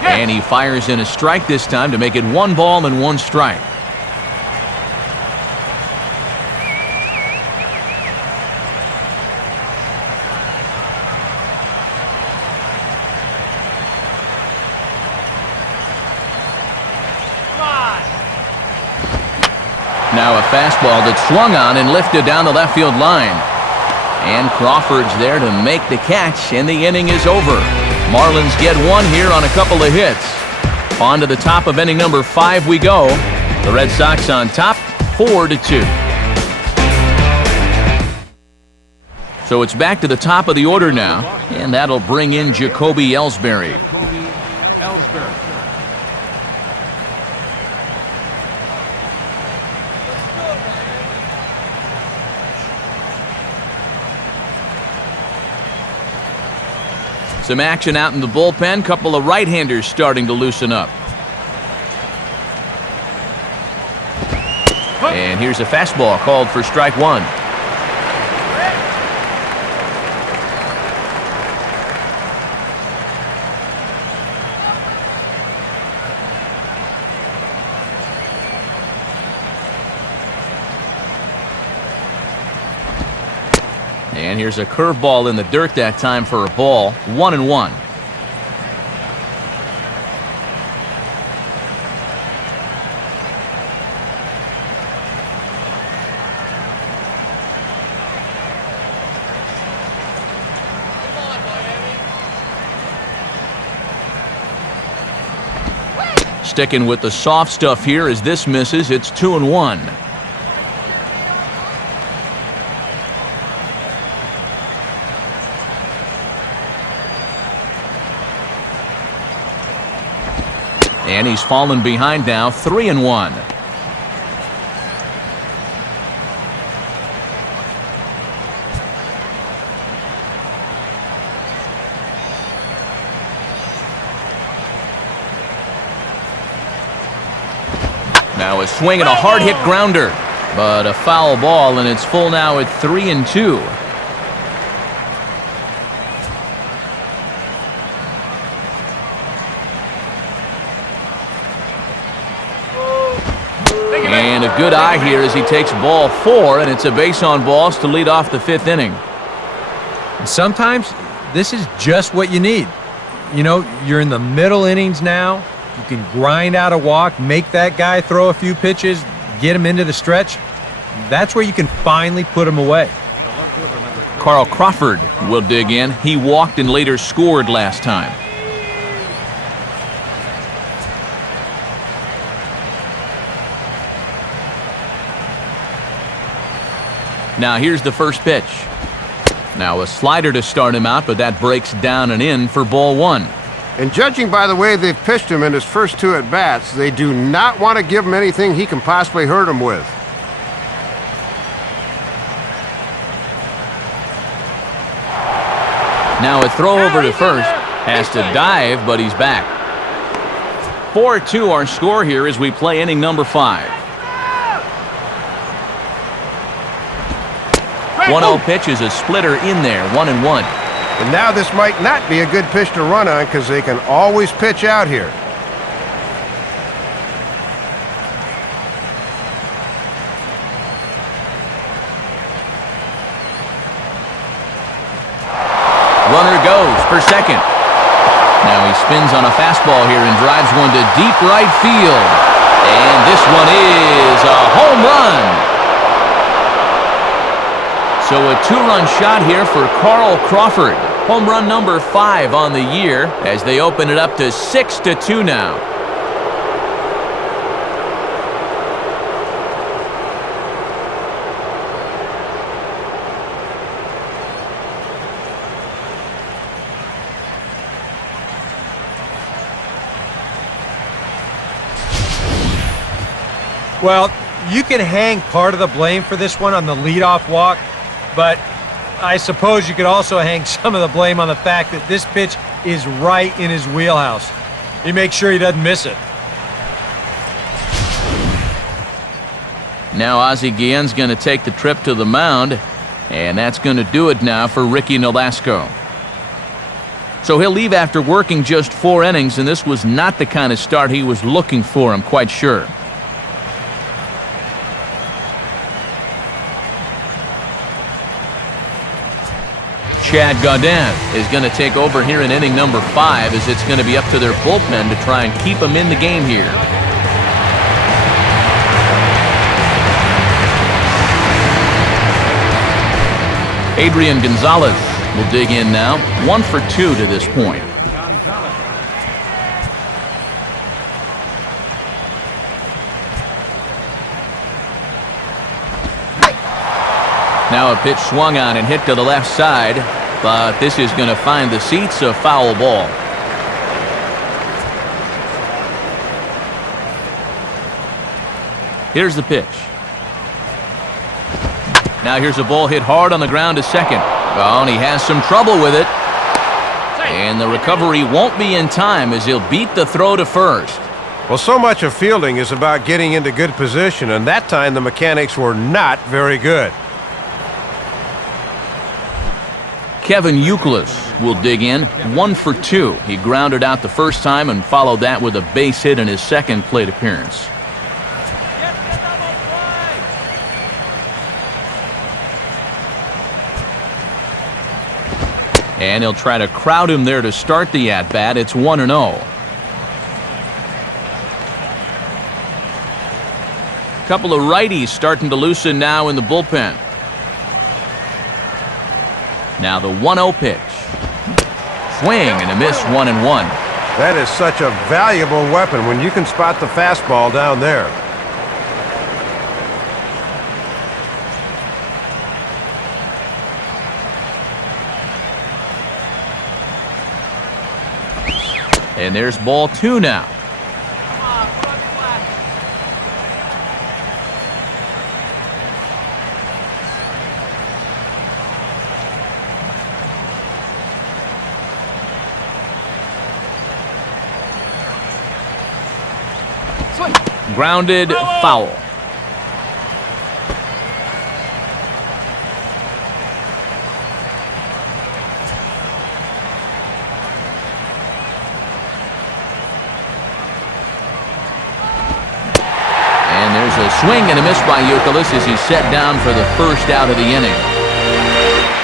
And he fires in a strike this time to make it 1 ball and 1 strike. Now a fastball that's swung on and lifted down the left field line. And Crawford's there to make the catch, and the inning is over. Marlins get 1 here on a couple of hits. On to the top of inning number 5 we go. The Red Sox on top, 4-2. So it's back to the top of the order now, and that'll bring in Jacoby Ellsbury. Jacoby Ellsbury. Some action out in the bullpen. Couple of right-handers starting to loosen up. And here's a fastball called for strike 1. And here's a curveball in the dirt that time for a ball. 1-1. Sticking with the soft stuff here as this misses. It's 2-1. And he's fallen behind now, 3-1. Now a swing and a hard hit grounder, but a foul ball, and it's full now at 3-2. And a good eye here as he takes ball 4, and it's a base on balls to lead off the 5th inning. And sometimes this is just what you need. You know, you're in the middle innings now. You can grind out a walk, make that guy throw a few pitches, get him into the stretch. That's where you can finally put him away. Carl Crawford will dig in. He walked and later scored last time. Now here's the first pitch. Now a slider to start him out, but that breaks down and in for ball 1. And judging by the way they've pitched him in his first 2 at-bats, they do not want to give him anything he can possibly hurt him with. Now a throw over to first. Has to dive, but he's back. 4-2 our score here as we play inning number 5. 1-0 pitch is a splitter in there, 1-1. And now this might not be a good pitch to run on because they can always pitch out here. Runner goes for second. Now he spins on a fastball here and drives one to deep right field. And this one is a home run. So a 2-run shot here for Carl Crawford. Home run number 5 on the year as they open it up to 6-2 now. Well, you can hang part of the blame for this one on the leadoff walk, but I suppose you could also hang some of the blame on the fact that this pitch is right in his wheelhouse. He makes sure he doesn't miss it. Now Ozzie Guillen's going to take the trip to the mound, and that's going to do it now for Ricky Nolasco. So he'll leave after working just 4 innings, and this was not the kind of start he was looking for, I'm quite sure. Chad Gaudin is going to take over here in inning number 5 as it's going to be up to their bullpen to try and keep him in the game here. Adrian Gonzalez will dig in now. 1 for 2 to this point. Now a pitch swung on and hit to the left side, but this is going to find the seats, a foul ball. Here's the pitch. Now here's a ball hit hard on the ground to second. Oh, and he has some trouble with it. And the recovery won't be in time as he'll beat the throw to first. Well, so much of fielding is about getting into good position, and that time the mechanics were not very good. Kevin Youkilis will dig in, 1 for 2. He grounded out the first time and followed that with a base hit in his second plate appearance. And he'll try to crowd him there to start the at-bat. It's 1-0. Couple of righties starting to loosen now in the bullpen. Now the 1-0 pitch. Swing and a miss, 1-1. That is such a valuable weapon when you can spot the fastball down there. And there's ball 2 now. Grounded, foul. And there's a swing and a miss by Youkilis as he's set down for the first out of the inning.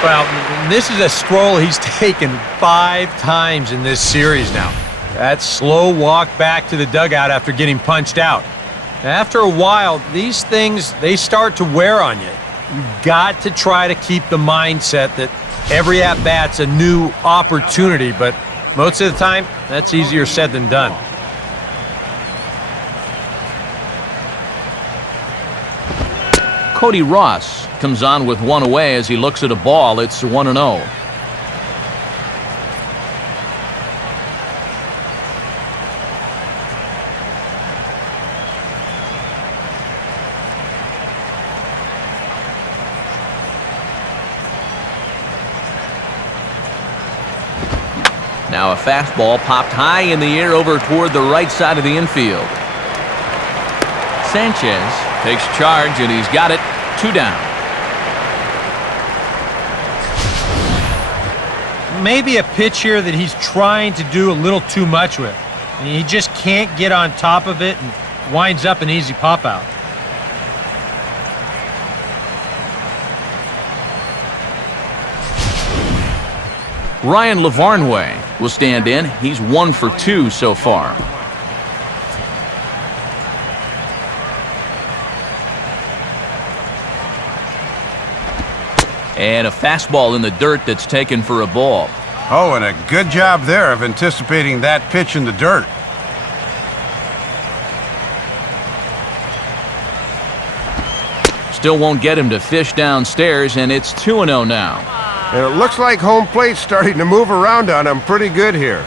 Well, this is a stroll he's taken 5 times in this series now. That slow walk back to the dugout after getting punched out. After a while, these things, they start to wear on you. You've got to try to keep the mindset that every at-bat's a new opportunity, but most of the time, that's easier said than done. Cody Ross comes on with 1 away as he looks at a ball. It's 1-0. Now a fastball popped high in the air over toward the right side of the infield. Sanchez takes charge, and he's got it. 2 down. Maybe a pitch here that he's trying to do a little too much with. I mean, he just can't get on top of it and winds up an easy pop-out. Ryan Lavarnway will stand in. He's 1 for 2 so far. And a fastball in the dirt that's taken for a ball. Oh, and a good job there of anticipating that pitch in the dirt. Still won't get him to fish downstairs, and it's 2-0 now. And it looks like home plate's starting to move around on him pretty good here.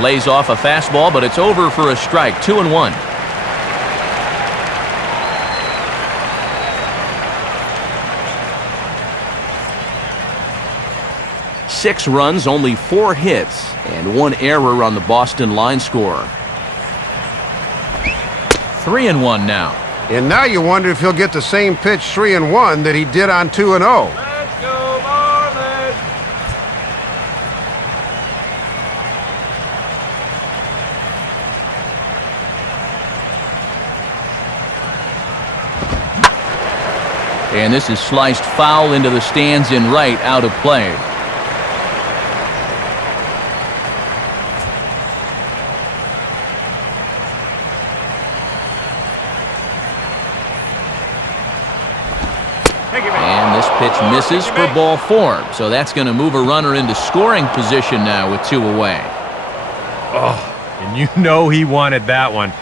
Lays off a fastball, but it's over for a strike. 2-1. Six runs, only 4 hits, and 1 error on the Boston line score. 3-1 now. And now you wonder if he'll get the same pitch 3-1 that he did on 2-0. Let's go, Marlins! And this is sliced foul into the stands in right, out of play. And this pitch misses for ball 4. So that's going to move a runner into scoring position now with 2 away. Oh, and you know he wanted that one.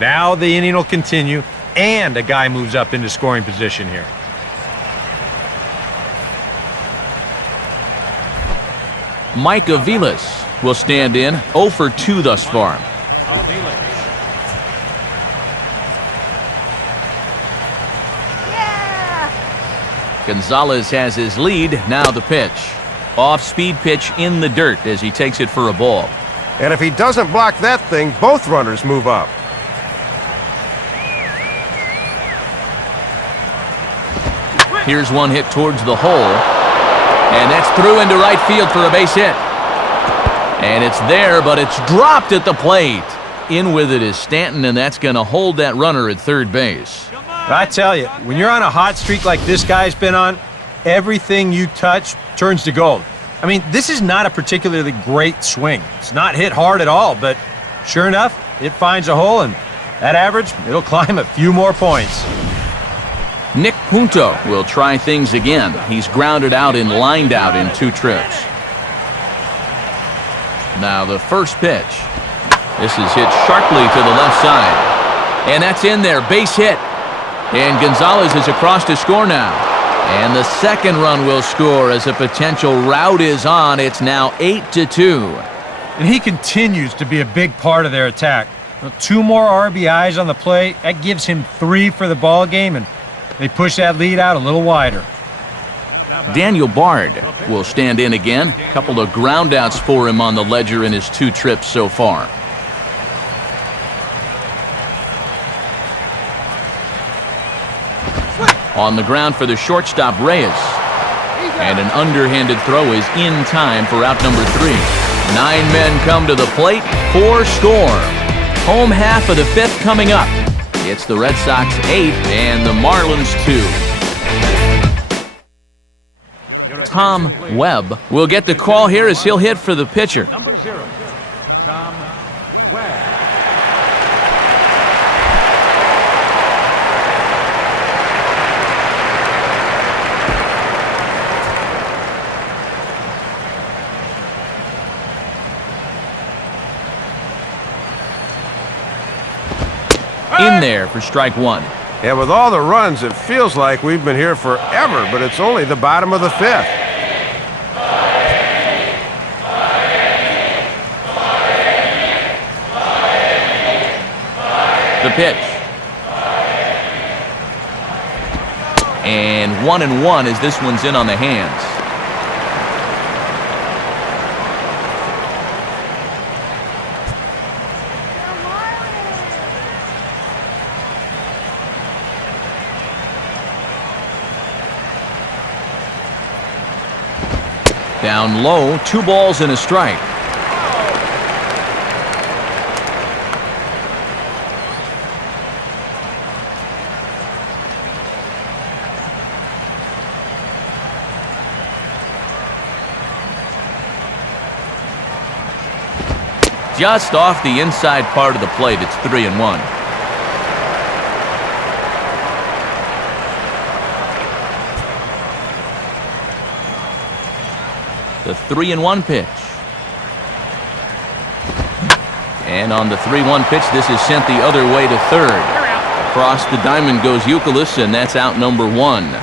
Now the inning will continue, and a guy moves up into scoring position here. Mike Aviles will stand in, 0 for 2 thus far. Yeah! Gonzalez has his lead. Now the pitch. Off-speed pitch in the dirt as he takes it for a ball. And if he doesn't block that thing, both runners move up. Here's one hit towards the hole. And that's through into right field for a base hit. And it's there, but it's dropped at the plate. In with it is Stanton, and that's going to hold that runner at third base. I tell you, when you're on a hot streak like this guy's been on, everything you touch turns to gold. I mean, this is not a particularly great swing. It's not hit hard at all, but sure enough, it finds a hole, and that average, it'll climb a few more points. Nick Punto will try things again. He's grounded out and lined out in 2 trips. Now the first pitch. This is hit sharply to the left side. And that's in there, base hit. And Gonzalez is across to score now. And the second run will score as a potential rout is on. It's now 8-2. And he continues to be a big part of their attack. 2 more RBIs on the play. That gives him 3 for the ball game, and they push that lead out a little wider. Daniel Bard will stand in again. A couple of groundouts for him on the ledger in his 2 trips so far. On the ground for the shortstop, Reyes. And an underhanded throw is in time for out number 3. 9 men come to the plate, 4 score. Home half of the 5th coming up. It's the Red Sox 8 and the Marlins 2. Tom Webb will get the call here as he'll hit for the pitcher. Number 0, Tom Webb. In there for strike 1. And with all the runs, it feels like we've been here forever, but it's only the bottom of the 5th. The pitch. And 1-1 as this one's in on the hands. Down low, 2 balls and a strike. Just off the inside part of the plate, it's 3-1. The 3-1 pitch. And on the 3-1 pitch, this is sent the other way to third. Across the diamond goes Youkilis, and that's out number 1.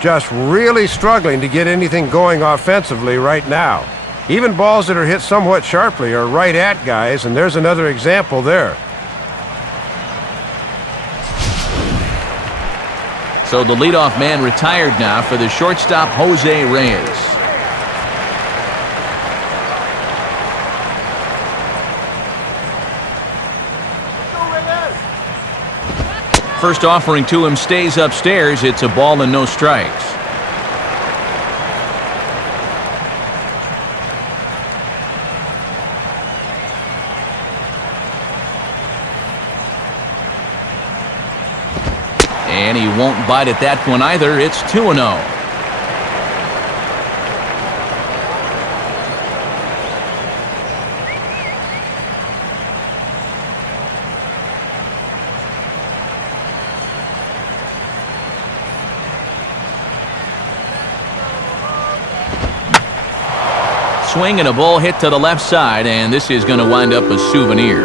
Just really struggling to get anything going offensively right now. Even balls that are hit somewhat sharply are right at guys, and there's another example there. So the leadoff man retired now for the shortstop, Jose Reyes. First offering to him stays upstairs. It's a ball and no strikes. And he won't bite at that one either. It's 2-0. swing and a ball hit to the left side, and this is going to wind up a souvenir.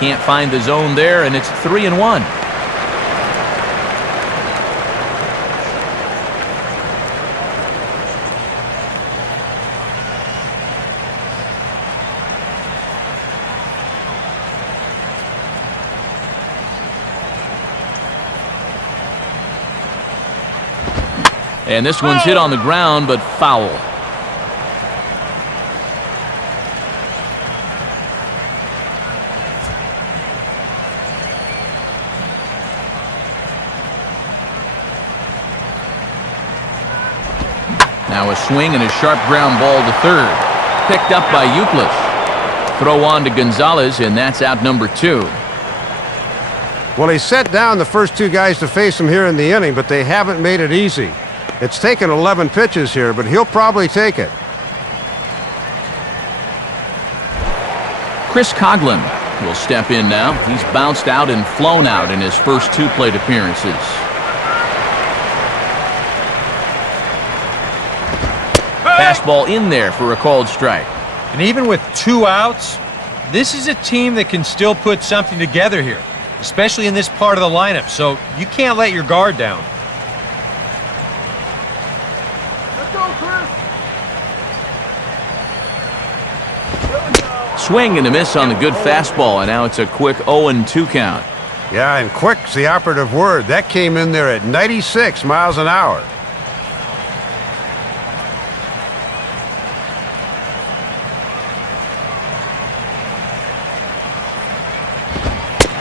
Can't find the zone there, and it's 3-1. And this one's hit on the ground, but foul. Now a swing and a sharp ground ball to third. Picked up by Euclid. Throw on to Gonzalez, and that's out number 2. Well, he set down the first 2 guys to face him here in the inning, but they haven't made it easy. It's taken 11 pitches here, but he'll probably take it. Chris Coughlin will step in now. He's bounced out and flown out in his first 2 plate appearances. Fastball in there for a called strike. And even with 2 outs, this is a team that can still put something together here, especially in this part of the lineup, so you can't let your guard down. Swing and a miss on the good fastball, and now it's a quick 0-2 count. Yeah, and quick's the operative word. That came in there at 96 miles an hour.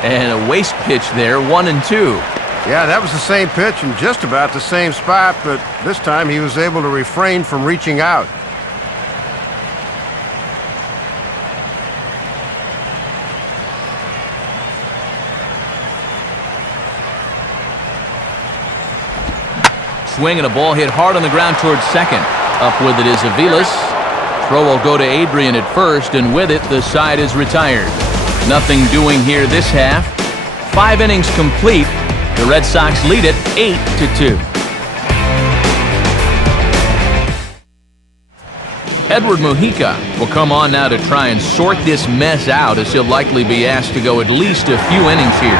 And a waste pitch there, 1-2. Yeah, that was the same pitch in just about the same spot, but this time he was able to refrain from reaching out. Swing and a ball hit hard on the ground towards second. Up with it is Aviles. Throw will go to Adrian at first, and with it, the side is retired. Nothing doing here this half. 5 innings complete. The Red Sox lead it 8-2. Edward Mujica will come on now to try and sort this mess out, as he'll likely be asked to go at least a few innings here.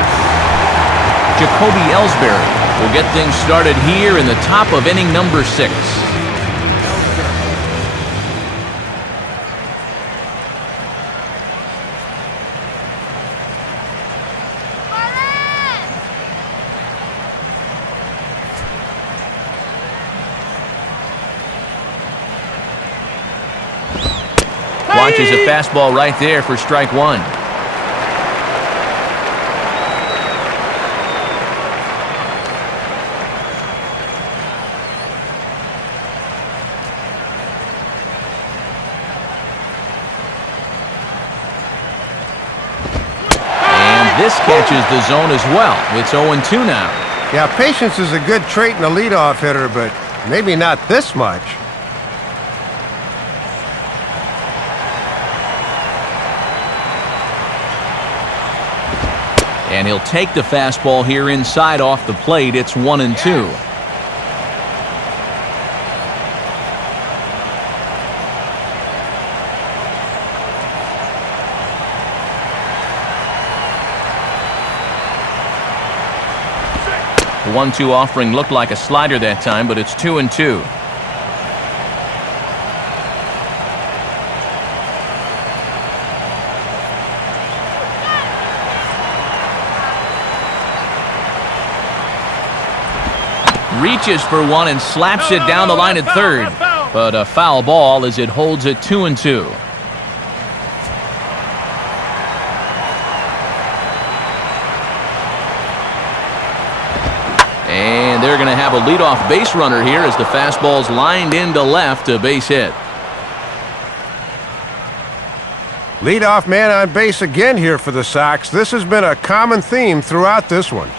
Jacoby Ellsbury will get things started here in the top of inning number 6. Watches a fastball right there for strike 1. This catches the zone as well. It's 0-2 now. Yeah, patience is a good trait in a leadoff hitter, but maybe not this much. And he'll take the fastball here inside off the plate. It's 1-2. The 1-2 offering looked like a slider that time, but it's 2-2. Reaches for one and slaps it down the line at third. But a foul ball as it holds it 2-2. And they're going to have a leadoff base runner here as the fastball's lined into left, a base hit. Leadoff man on base again here for the Sox. This has been a common theme throughout this one.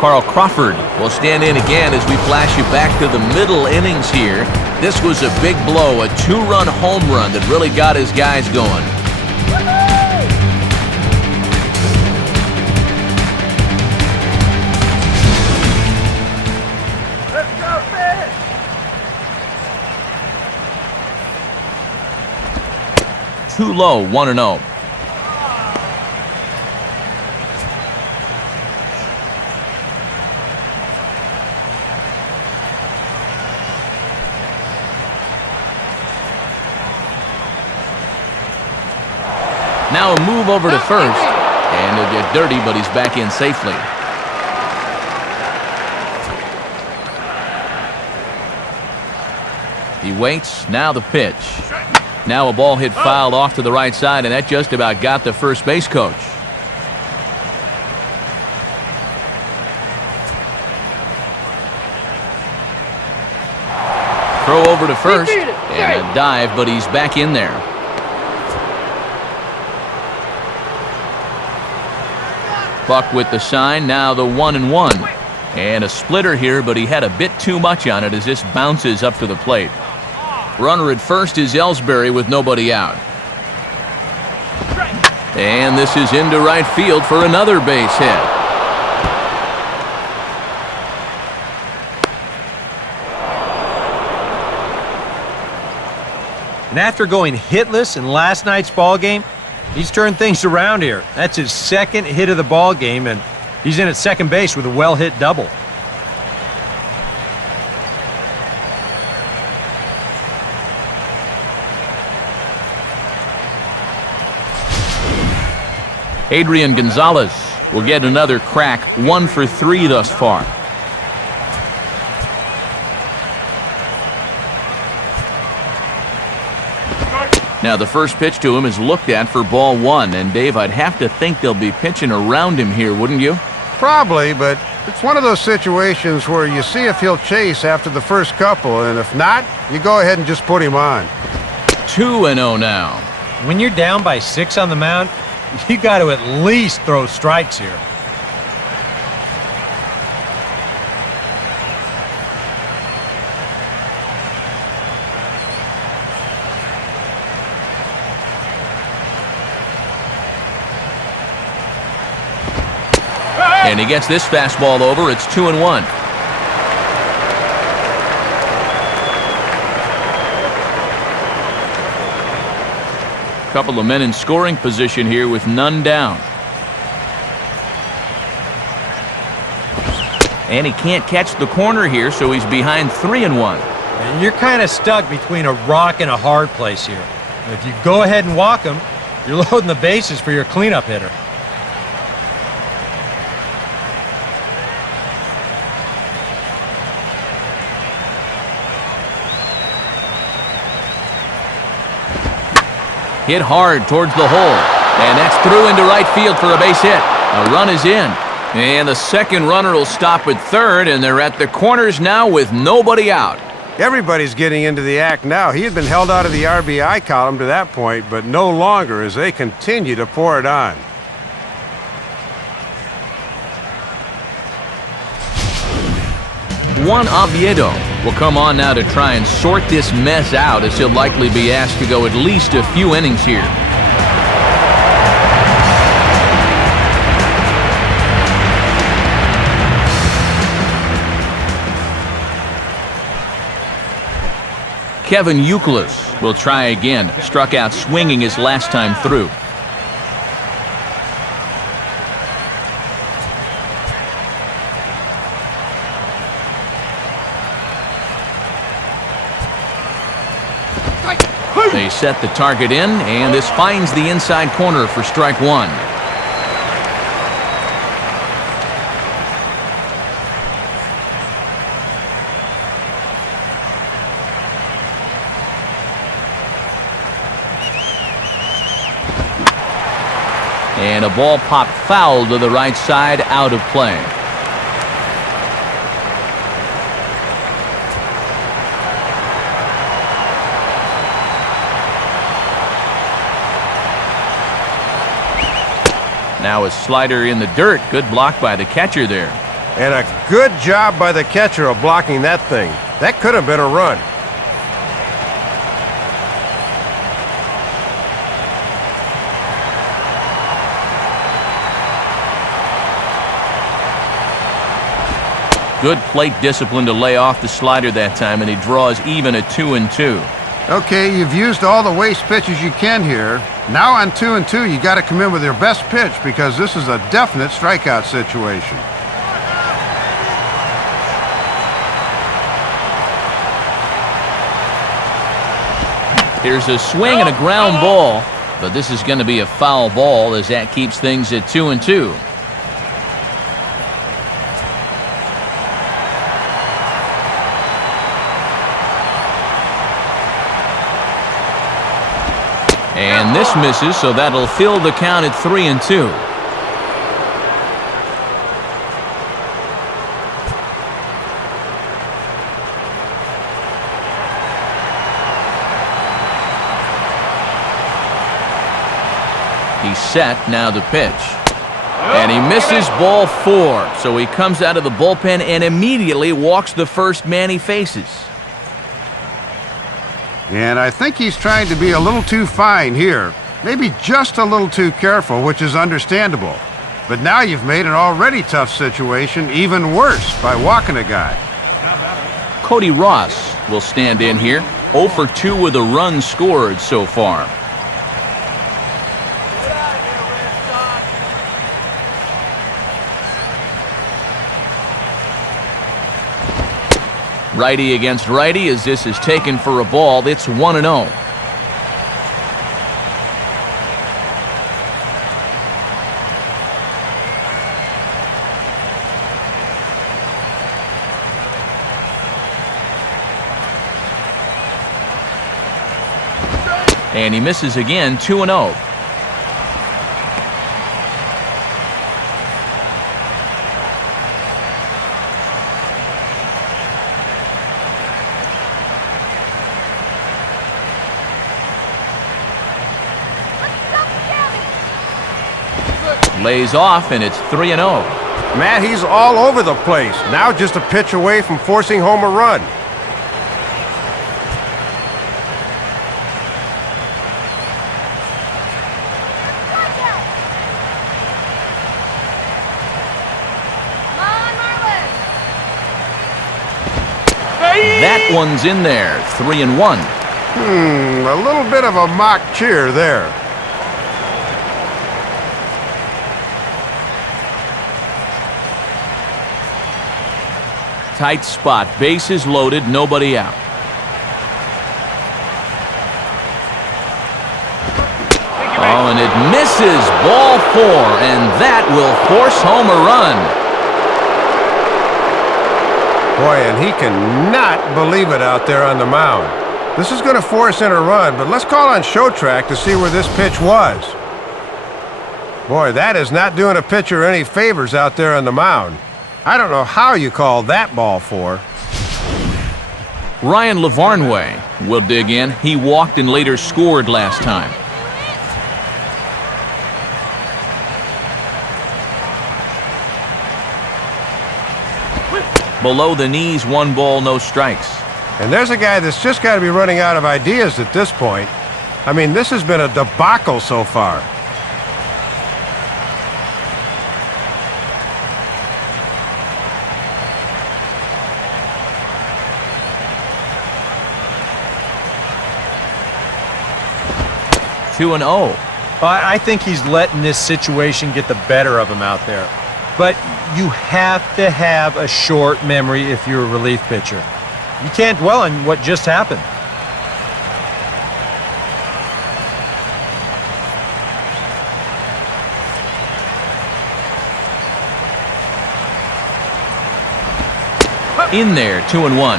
Carl Crawford will stand in again as we flash you back to the middle innings here. This was a big blow, a 2-run home run that really got his guys going. Let's go, fish! Too low, 1-0. Now a move over to first, and he'll get dirty, but he's back in safely. He waits, now the pitch. Now a ball hit fouled off to the right side, and that just about got the first base coach. Throw over to first, and a dive, but he's back in there. Buck with the sign, now the 1-1. And a splitter here, but he had a bit too much on it as this bounces up to the plate. Runner at first is Ellsbury with nobody out. And this is into right field for another base hit. And after going hitless in last night's ball game, he's turned things around here. That's his second hit of the ball game, and he's in at second base with a well-hit double. Adrian Gonzalez will get another crack, 1 for 3 thus far. Now the first pitch to him is looked at for ball 1, and Dave, I'd have to think they'll be pitching around him here, wouldn't you? Probably, but it's one of those situations where you see if he'll chase after the first couple, and if not, you go ahead and just put him on. 2-0 now. When you're down by 6 on the mound, you got to at least throw strikes here. And he gets this fastball over. It's 2-1. Couple of men in scoring position here with none down. And he can't catch the corner here, so he's behind 3-1. And you're kind of stuck between a rock and a hard place here. If you go ahead and walk him, you're loading the bases for your cleanup hitter. Hit hard towards the hole, and that's through into right field for a base hit. A run is in, and the second runner will stop at third, and they're at the corners now with nobody out. Everybody's getting into the act now. He had been held out of the RBI column to that point, but no longer as they continue to pour it on. Juan Oviedo will come on now to try and sort this mess out, as he'll likely be asked to go at least a few innings here. Kevin Youkilis will try again. Struck out swinging his last time through. They set the target in, and this finds the inside corner for strike 1. And a ball popped foul to the right side, out of play. Now a slider in the dirt. Good block by the catcher there. And a good job by the catcher of blocking that thing. That could have been a run. Good plate discipline to lay off the slider that time, and he draws even at 2-2. Okay, you've used all the waste pitches you can here. Now on 2-2, you got to come in with your best pitch because this is a definite strikeout situation. Here's a swing and a ground ball, but this is going to be a foul ball as that keeps things at 2-2. And this misses, so that'll fill the count at 3-2. He's set, now the pitch. And he misses ball 4, so he comes out of the bullpen and immediately walks the first man he faces. And I think he's trying to be a little too fine here. Maybe just a little too careful, which is understandable. But now you've made an already tough situation even worse by walking a guy. Cody Ross will stand in here, 0 for 2 with a run scored so far. Righty against righty as this is taken for a ball. It's 1-0. And he misses again, 2-0. Lays off, and it's 3-0. Matt, he's all over the place. Now just a pitch away from forcing home a run. That one's in there, 3-1. A little bit of a mock cheer there. Tight spot, bases loaded, nobody out. Oh, and it misses, ball 4, and that will force home a run. Boy, and he cannot believe it out there on the mound. This is going to force in a run, but let's call on Show Track to see where this pitch was. Boy, that is not doing a pitcher any favors out there on the mound. I don't know how you call that ball 4. Ryan Lavarnway will dig in. He walked and later scored last time. Below the knees, 1 ball, no strikes. And there's a guy that's just got to be running out of ideas at this point. I mean, this has been a debacle so far. I think he's letting this situation get the better of him out there. But you have to have a short memory if you're a relief pitcher. You can't dwell on what just happened. In there, 2-1.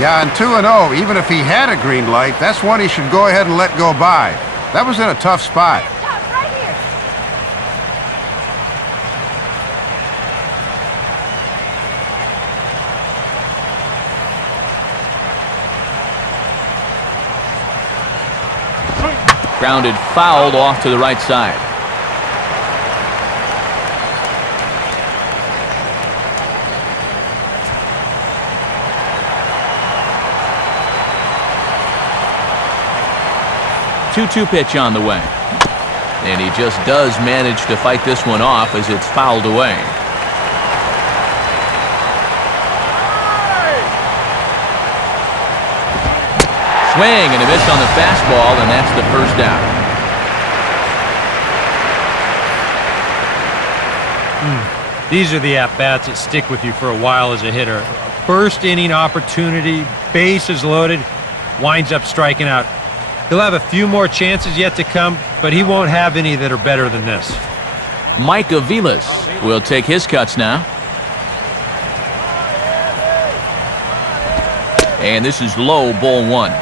Yeah, and 2-0, even if he had a green light, that's one he should go ahead and let go by. That was in a tough spot. Right here. Grounded fouled off to the right side. 2-2 pitch on the way. And he just does manage to fight this one off as it's fouled away. Swing and a miss on the fastball, and that's the first out. These are the at-bats that stick with you for a while as a hitter. First inning opportunity, bases loaded, winds up striking out. He'll have a few more chances yet to come, but he won't have any that are better than this. Mike Aviles will take his cuts now. And this is low, ball one.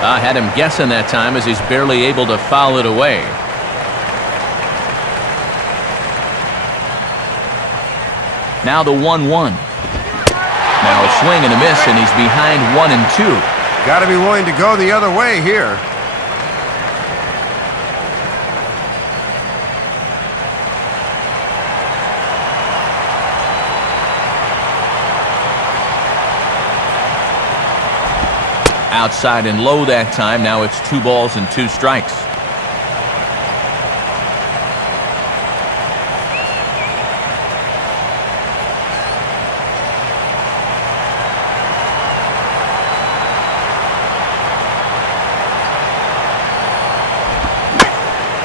I had him guessing that time as he's barely able to foul it away. Now the 1-1. Now a swing and a miss, and he's behind 1-2. Got to be willing to go the other way here. Outside and low that time. Now it's 2 balls and 2 strikes.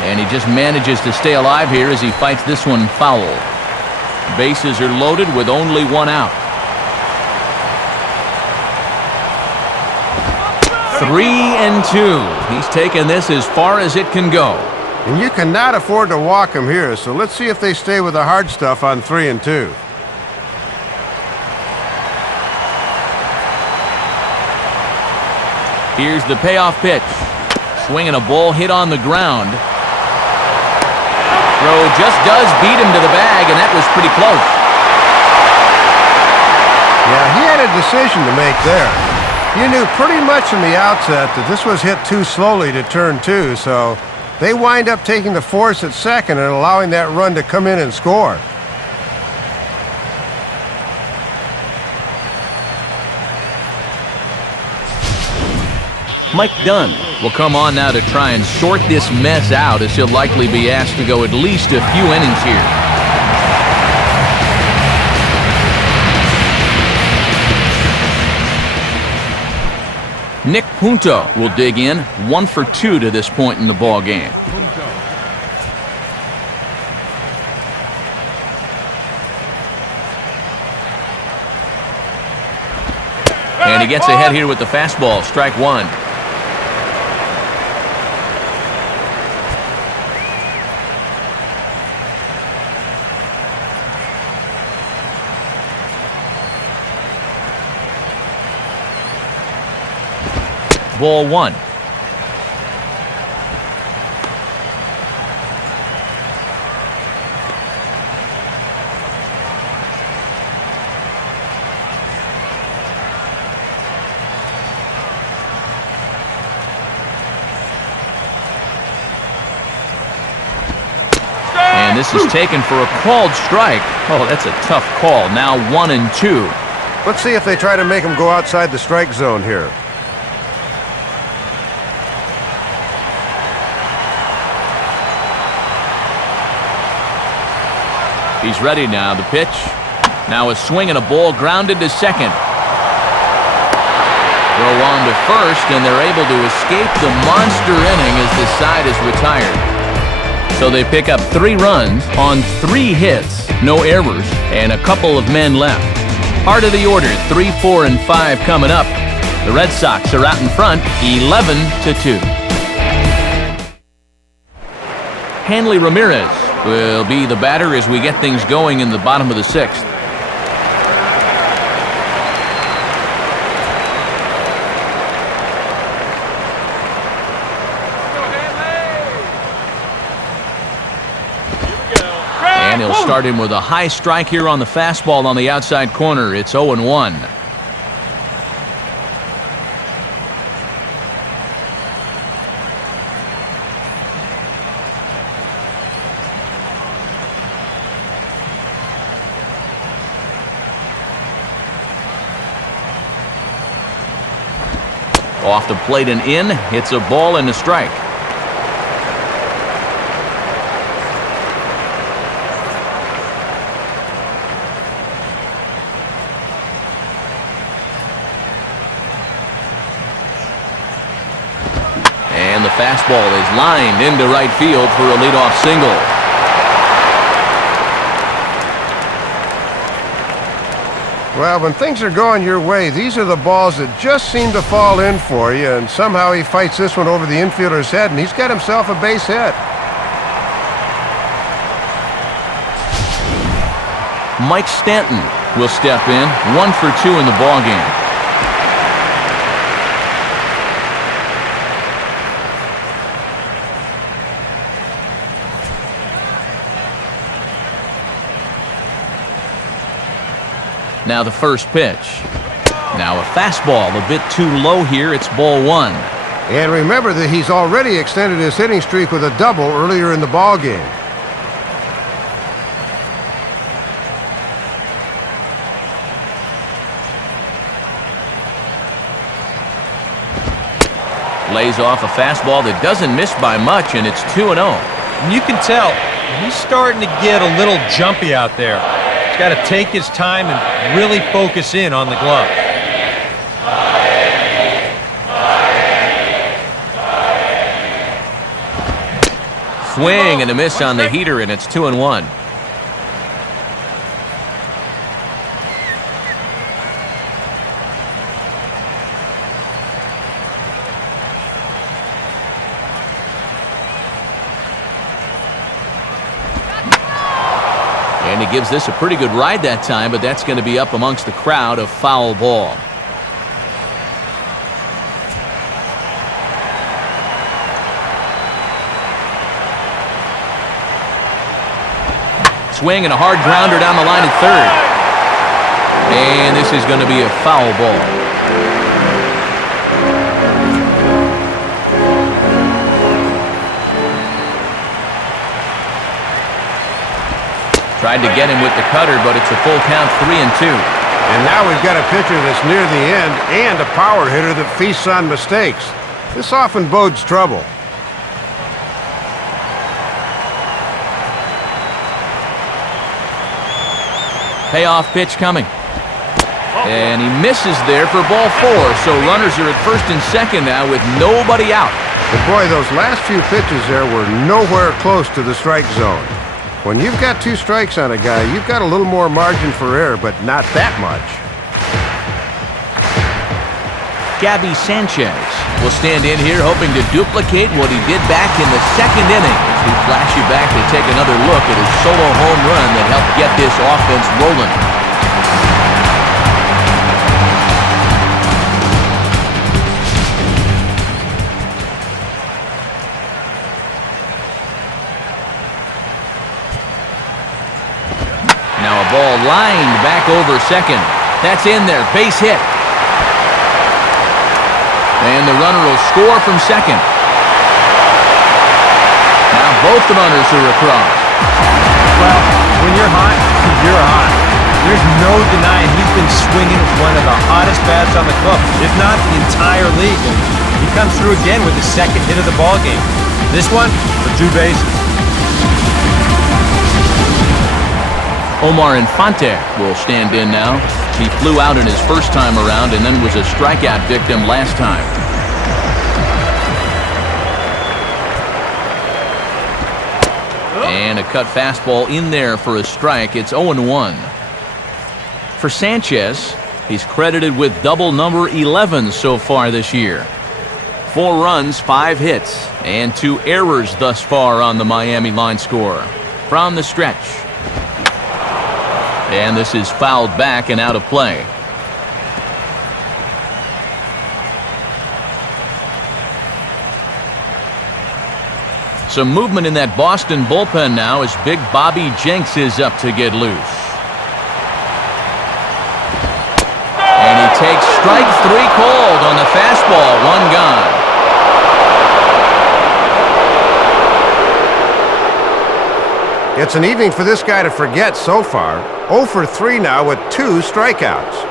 And he just manages to stay alive here as he fights this one foul. Bases are loaded with only 1 out. 3-2. He's taken this as far as it can go. And you cannot afford to walk him here, so let's see if they stay with the hard stuff on 3-2. Here's the payoff pitch. Swinging a ball hit on the ground. Throw just does beat him to the bag, and that was pretty close. Yeah, he had a decision to make there. You knew pretty much from the outset that this was hit too slowly to turn 2, so they wind up taking the force at second and allowing that run to come in and score. Mike Dunn will come on now to try and sort this mess out, as he'll likely be asked to go at least a few innings here. Nick Punto will dig in, 1 for 2 to this point in the ball game. And he gets ahead here with the fastball, strike 1. Ball 1. And this is taken for a called strike. Oh, that's a tough call. Now 1-2. Let's see if they try to make him go outside the strike zone here. He's ready now. The pitch. Now a swing and a ball grounded to second. Throw on to first, and they're able to escape the monster inning as the side is retired. So they pick up 3 runs on 3 hits, no errors, and a couple of men left. Heart of the order, 3, 4, and 5 coming up. The Red Sox are out in front, 11-2. Hanley Ramirez will be the batter as we get things going in the bottom of the 6th. And he'll start him with a high strike here on the fastball on the outside corner. It's 0-1. Off the plate and in, it's a ball and a strike. And the fastball is lined into right field for a leadoff single. Well, when things are going your way, these are the balls that just seem to fall in for you, and somehow he fights this one over the infielder's head, and he's got himself a base hit. Mike Stanton will step in, 1 for 2 in the ballgame. Now the first pitch. Now a fastball a bit too low here. It's ball 1. And remember that he's already extended his hitting streak with a double earlier in the ball game. Lays off a fastball that doesn't miss by much, and it's 2-0. And you can tell he's starting to get a little jumpy out there. He's got to take his time and really focus in on the glove. Swing and a miss on the heater, and it's 2-1. And he gives this a pretty good ride that time, but that's going to be up amongst the crowd, a foul ball. Swing and a hard grounder down the line at third. And this is going to be a foul ball. Tried to get him with the cutter, but it's a full count, 3-2. And now we've got a pitcher that's near the end and a power hitter that feasts on mistakes. This often bodes trouble. Payoff pitch coming. And he misses there for ball 4, so runners are at first and second now with nobody out. But boy, those last few pitches there were nowhere close to the strike zone. When you've got 2 strikes on a guy, you've got a little more margin for error, but not that much. Gabby Sanchez will stand in here hoping to duplicate what he did back in the second inning. We flash you back to take another look at his solo home run that helped get this offense rolling. Now a ball lined back over second. That's in there, base hit. And the runner will score from second. Now both runners are across. Well, when you're hot, you're hot. There's no denying he's been swinging one of the hottest bats on the club, if not the entire league. And he comes through again with the second hit of the ball game. This one for 2 bases. Omar Infante will stand in now. He flew out in his first time around and then was a strikeout victim last time. And a cut fastball in there for a strike. It's 0-1. For Sanchez, he's credited with double number 11 so far this year. 4 runs, 5 hits, and 2 errors thus far on the Miami line score. From the stretch. And this is fouled back and out of play. Some movement in that Boston bullpen now as Big Bobby Jenks is up to get loose. And he takes strike 3 called on the fastball, 1 gone. It's an evening for this guy to forget so far. 0 for 3 now with 2 strikeouts.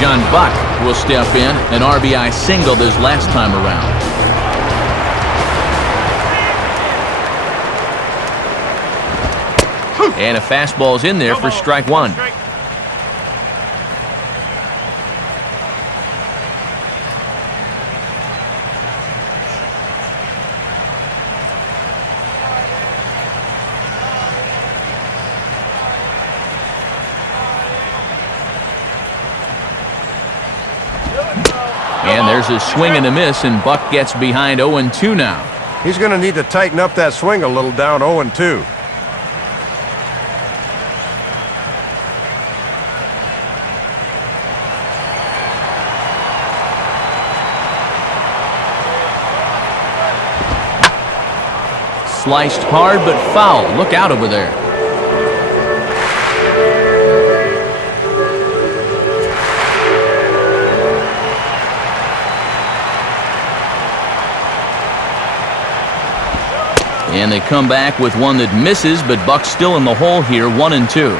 John Buck will step in, an RBI single this last time around. And a fastball's in there for strike one. And there's a swing and a miss, and Buck gets behind 0-2 now. He's going to need to tighten up that swing a little down 0-2. Sliced hard but foul. Look out over there. And they come back with one that misses, but Buck's still in the hole here, 1-2.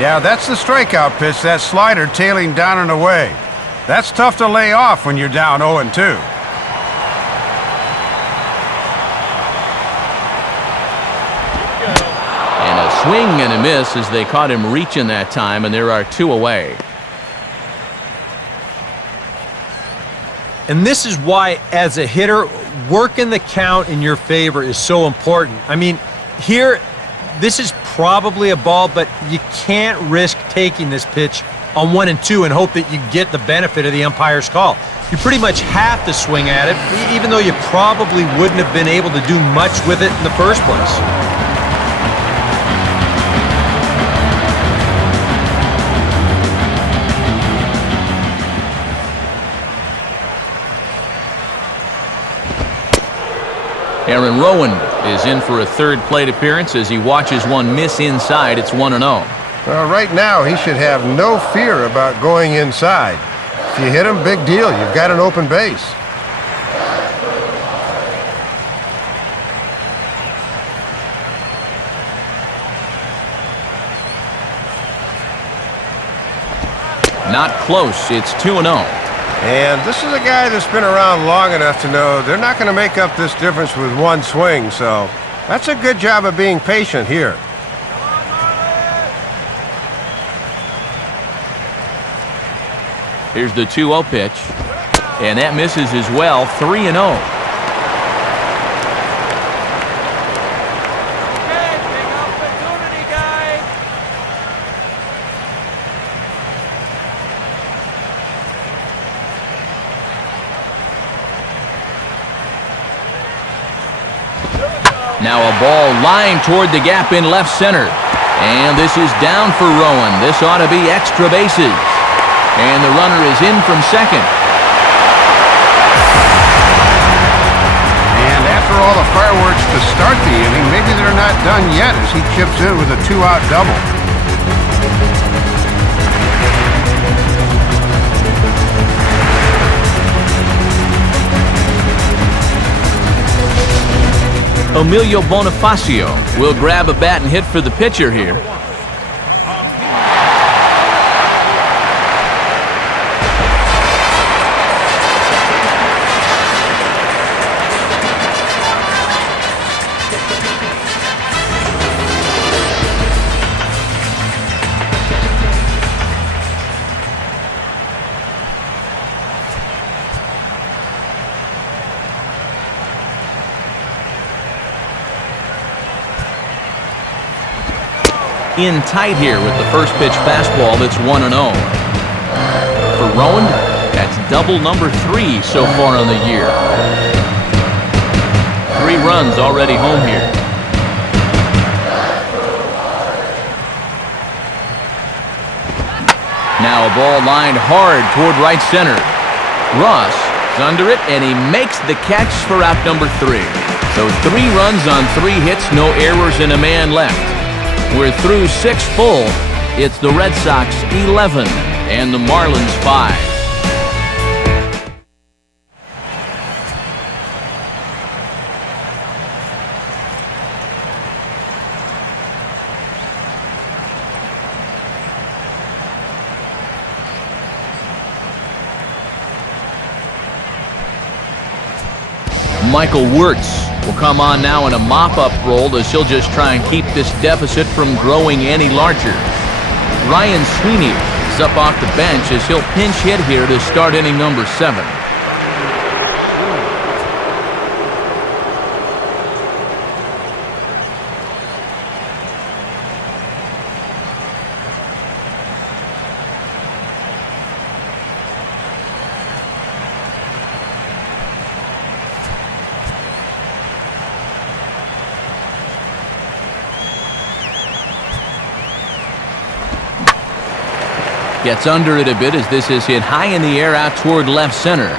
Yeah, that's the strikeout pitch, that slider tailing down and away. That's tough to lay off when you're down 0-2. And a swing and a miss as they caught him reaching that time, and there are two away. And this is why, as a hitter, working the count in your favor is so important. I mean, here, this is probably a ball, but you can't risk taking this pitch on 1-2 and hope that you get the benefit of the umpire's call. You pretty much have to swing at it, even though you probably wouldn't have been able to do much with it in the first place. Aaron Rowan is in for a third plate appearance as he watches one miss inside. It's 1-0. Well, right now, he should have no fear about going inside. If you hit him, big deal. You've got an open base. Not close. It's 2-0. And this is a guy that's been around long enough to know they're not going to make up this difference with one swing, so that's a good job of being patient here. Here's the 2-0 pitch, and that misses as well, 3-0. Now a ball lined toward the gap in left center. And this is down for Rowan. This ought to be extra bases. And the runner is in from second. And after all the fireworks to start the inning, maybe they're not done yet as he chips in with a two-out double. Emilio Bonifacio will grab a bat and hit for the pitcher here. In tight here with the first pitch fastball. That's 1-0. For Rowan, that's double number 3 so far on the year. 3 runs already home here. Now a ball lined hard toward right center. Ross is under it, and he makes the catch for out number 3. So 3 runs on 3 hits, no errors, and a man left. We're through 6 full. It's the Red Sox 11 and the Marlins 5. Michael Wirtz will come on now in a mop-up role as he'll just try and keep this deficit from growing any larger. Ryan Sweeney is up off the bench as he'll pinch hit here to start inning number 7. Gets under it a bit as this is hit high in the air out toward left center.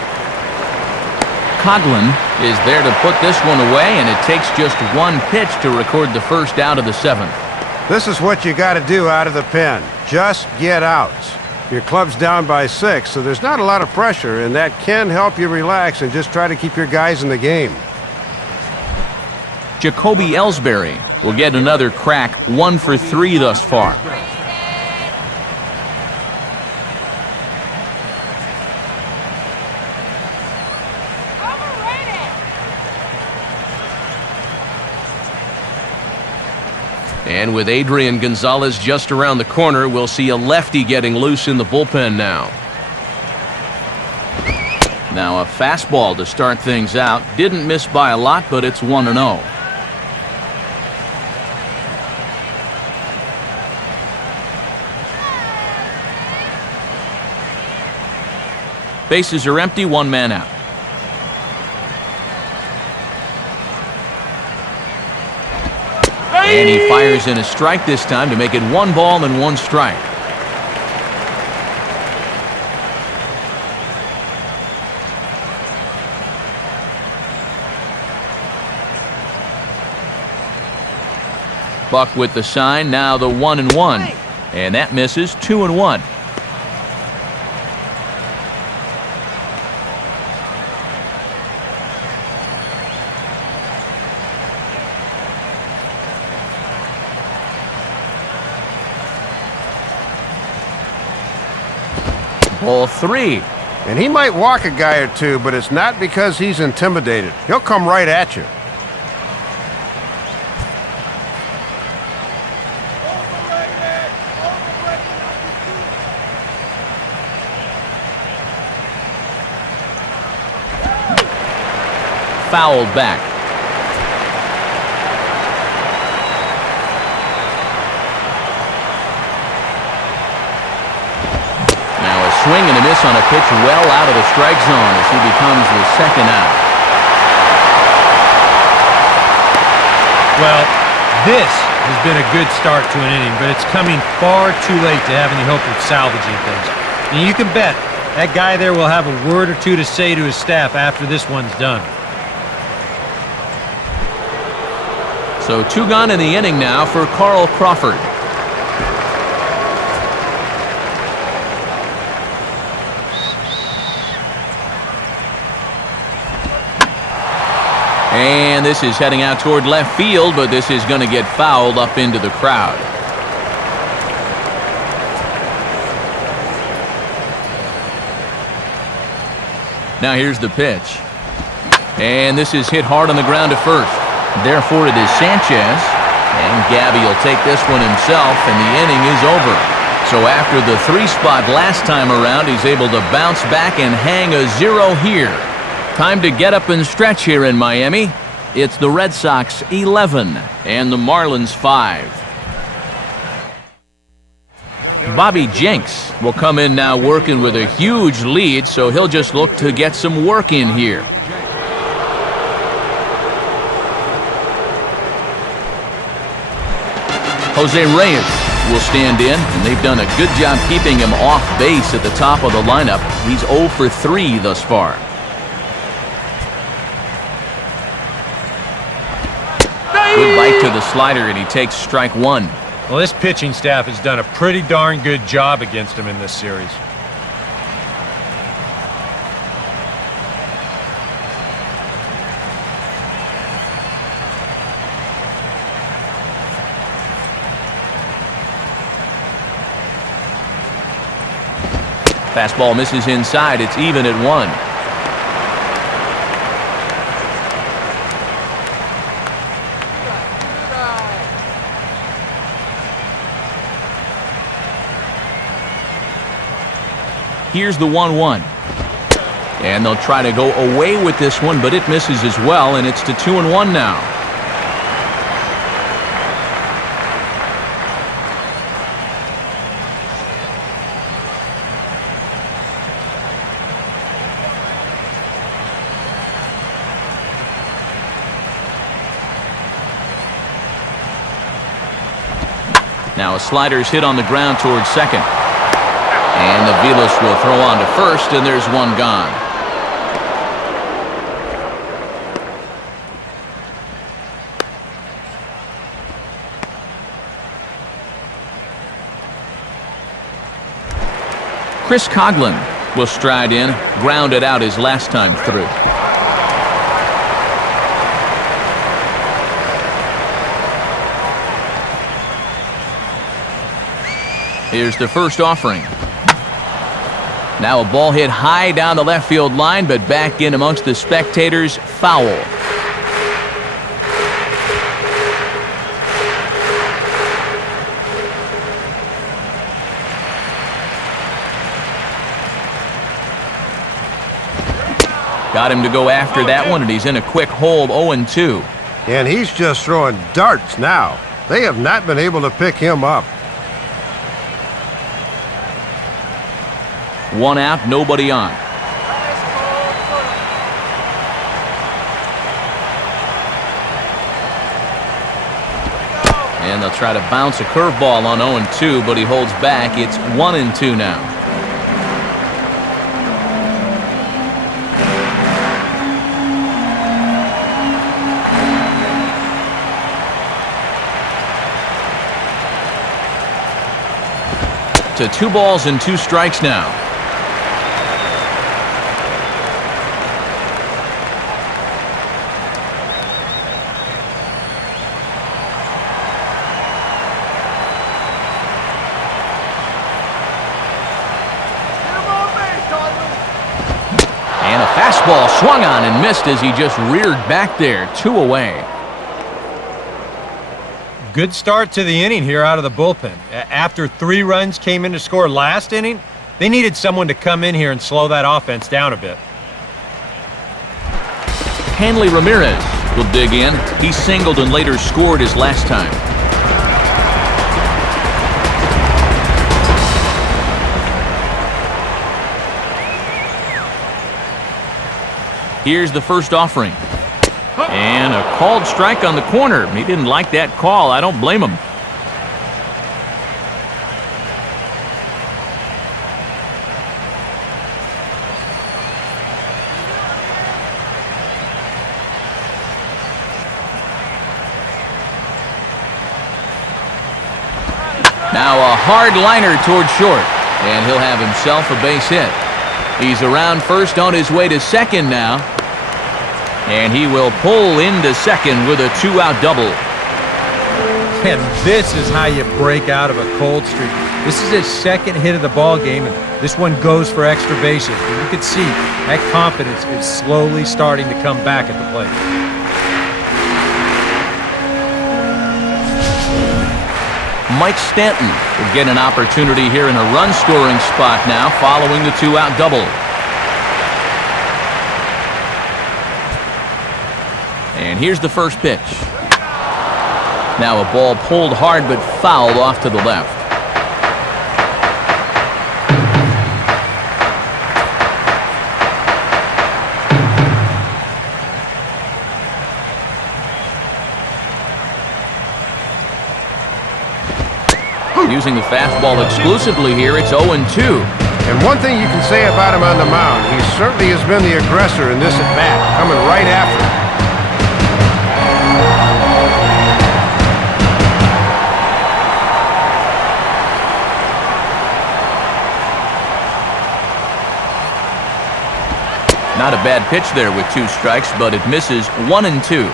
Coughlin is there to put this one away, and it takes just one pitch to record the first out of the 7th. This is what you got to do out of the pen. Just get outs. Your club's down by 6, so there's not a lot of pressure, and that can help you relax and just try to keep your guys in the game. Jacoby Ellsbury will get another crack, 1 for 3 thus far. And with Adrian Gonzalez just around the corner, we'll see a lefty getting loose in the bullpen now. Now a fastball to start things out. Didn't miss by a lot, but it's 1-0. Bases are empty, 1 man out. And he fires in a strike this time to make it 1 ball and 1 strike. Buck with the sign, now the 1-1. And that misses, 2-1. Ball 3. And he might walk a guy or two, but it's not because he's intimidated. He'll come right at you. Fouled back. Swing and a miss on a pitch well out of the strike zone as he becomes the 2nd out. Well, this has been a good start to an inning, but it's coming far too late to have any hope of salvaging things. And you can bet that guy there will have a word or two to say to his staff after this one's done. So 2 gone in the inning now for Carl Crawford. And this is heading out toward left field, but this is going to get fouled up into the crowd. Now here's the pitch. And this is hit hard on the ground to first. Therefore it is Sanchez. And Gabby will take this one himself, and the inning is over. So after the 3 spot last time around, he's able to bounce back and hang a 0 here. Time to get up and stretch here in Miami. It's the Red Sox 11 and the Marlins 5. Bobby Jenks will come in now working with a huge lead, so he'll just look to get some work in here. Jose Reyes will stand in, and they've done a good job keeping him off base at the top of the lineup. He's 0 for 3 thus far. Good bite to the slider, and he takes strike 1. Well, this pitching staff has done a pretty darn good job against him in this series. Fastball misses inside. It's even at 1. Here's the 1-1. And they'll try to go away with this one, but it misses as well, and it's to 2-1 now. Now a slider's hit on the ground towards second. And the Vilas will throw on to first, and there's one gone. Chris Coughlin will stride in, grounded out his last time through. Here's the first offering. Now a ball hit high down the left field line, but back in amongst the spectators, foul. Got him to go after that one, and he's in a quick hole, 0-2. And he's just throwing darts now. They have not been able to pick him up. One out, nobody on. And they'll try to bounce a curveball on 0-2, but he holds back. It's 1-2 now. To 2 balls and 2 strikes now. And a fastball swung on and missed as he just reared back there. 2 away. Good start to the inning here out of the bullpen. After 3 runs came in to score last inning, they needed someone to come in here and slow that offense down a bit. Hanley Ramirez will dig in. He singled and later scored his last time. Here's the first offering. And a called strike on the corner. He didn't like that call. I don't blame him. Now a hard liner towards short, and he'll have himself a base hit. He's around first on his way to second now. And he will pull into second with a 2-out double. And this is how you break out of a cold streak. This is his second hit of the ball game, and this one goes for extra bases. And you can see that confidence is slowly starting to come back at the plate. Mike Stanton will get an opportunity here in a run-scoring spot now following the 2-out double. And here's the first pitch. Now a ball pulled hard but fouled off to the left. Using the fastball exclusively here, it's 0-2. And one thing you can say about him on the mound, he certainly has been the aggressor in this at-bat, coming right after him. Not a bad pitch there with 2 strikes, but it misses. 1-2.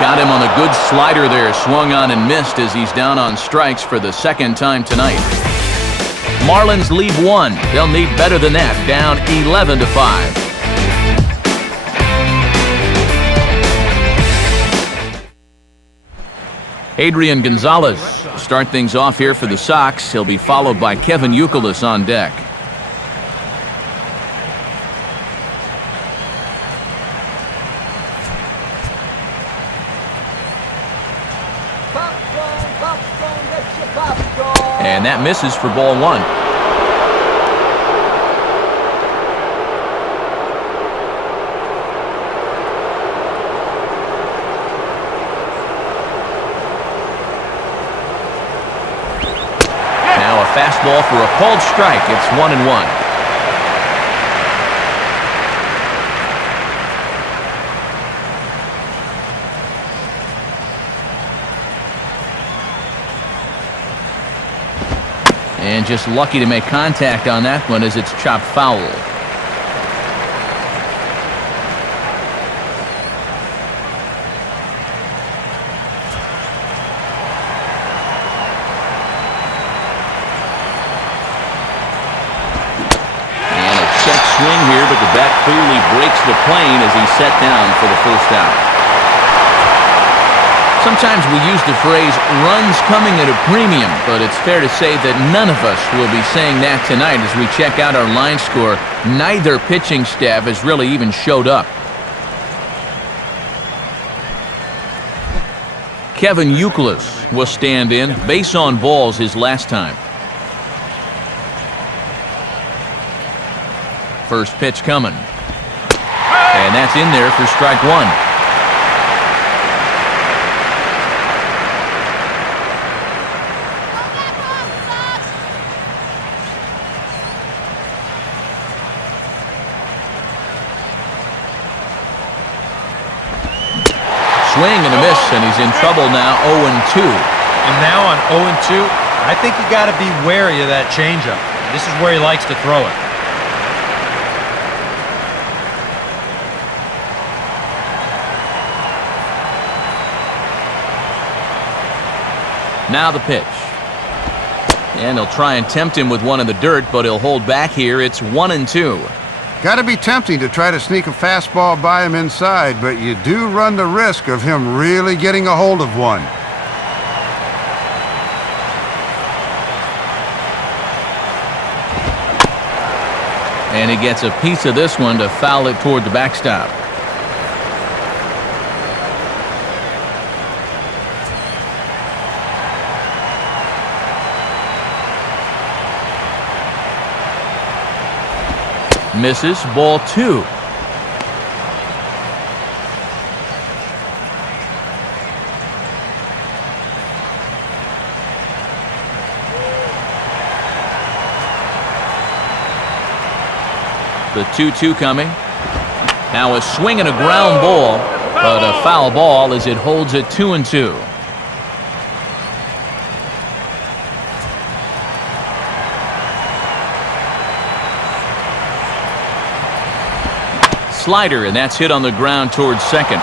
Got him on a good slider there, swung on and missed as he's down on strikes for the second time tonight. Marlins lead 1. They'll need better than that, down 11-5. Adrian Gonzalez will start things off here for the Sox. He'll be followed by Kevin Youkilis on deck. And that misses for ball 1. Fastball for a called strike. It's 1-1. And just lucky to make contact on that one as it's chopped foul. Swing here, but the bat clearly breaks the plane as he's set down for the first out. Sometimes we use the phrase runs coming at a premium, but it's fair to say that none of us will be saying that tonight as we check out our line score. Neither pitching staff has really even showed up. Kevin Youkilis will stand in. Base on balls his last time. First pitch coming. And that's in there for strike 1. Swing and a miss, and he's in trouble now, 0-2. And now on 0-2, I think you got to be wary of that changeup. This is where he likes to throw it. Now the pitch. And he'll try and tempt him with one in the dirt, but he'll hold back here. It's 1-2. Got to be tempting to try to sneak a fastball by him inside, but you do run the risk of him really getting a hold of one. And he gets a piece of this one to foul it toward the backstop. Misses, ball 2. The 2-2 coming. Now a swing and a ground ball, but a foul ball as it holds it 2-2. Slider, and that's hit on the ground towards second.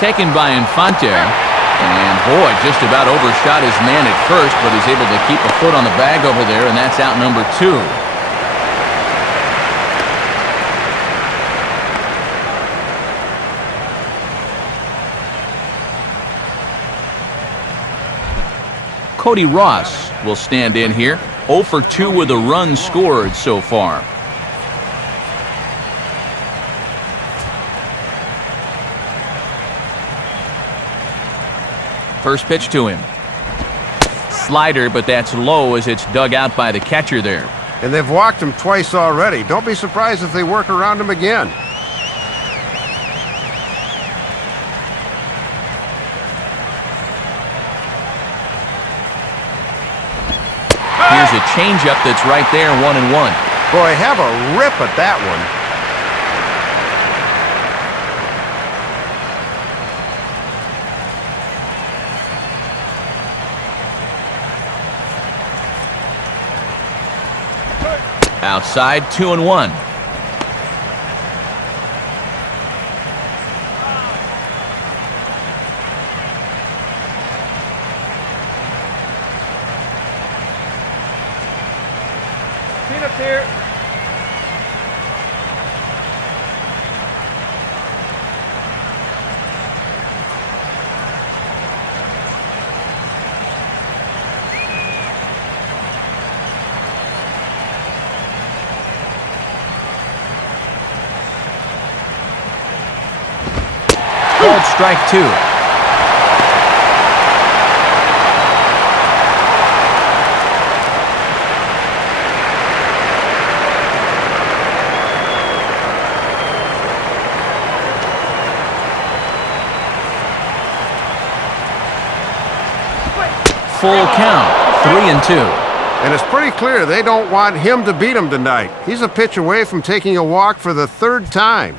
Taken by Infante. And boy, just about overshot his man at first, but he's able to keep a foot on the bag over there, and that's out number 2. Cody Ross will stand in here. 0 for 2 with a run scored so far. First pitch to him. Slider, but that's low as it's dug out by the catcher there. And they've walked him twice already. Don't be surprised if they work around him again. Here's a changeup that's right there, 1-1. Boy, have a rip at that one. Outside, 2-1. Peanuts here. Called strike 2. Full count, 3-2. And it's pretty clear they don't want him to beat him tonight. He's a pitch away from taking a walk for the 3rd time.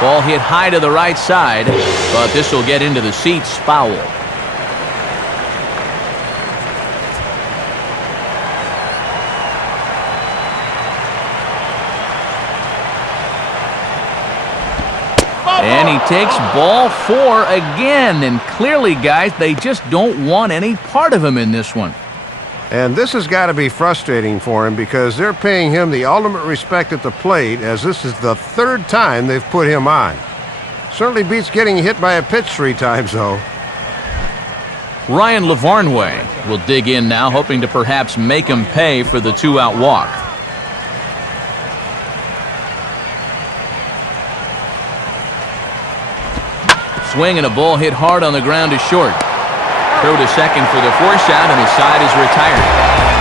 Ball hit high to the right side, but this will get into the seats, foul. And he takes ball 4 again, and clearly, guys, they just don't want any part of him in this one. And this has got to be frustrating for him because they're paying him the ultimate respect at the plate, as this is the 3rd time they've put him on. Certainly beats getting hit by a pitch 3 times, though. Ryan Lavarnway will dig in now, hoping to perhaps make him pay for the 2-out walk. Swing and a ball hit hard on the ground to short. Throw to second for the force out, and his side is retired.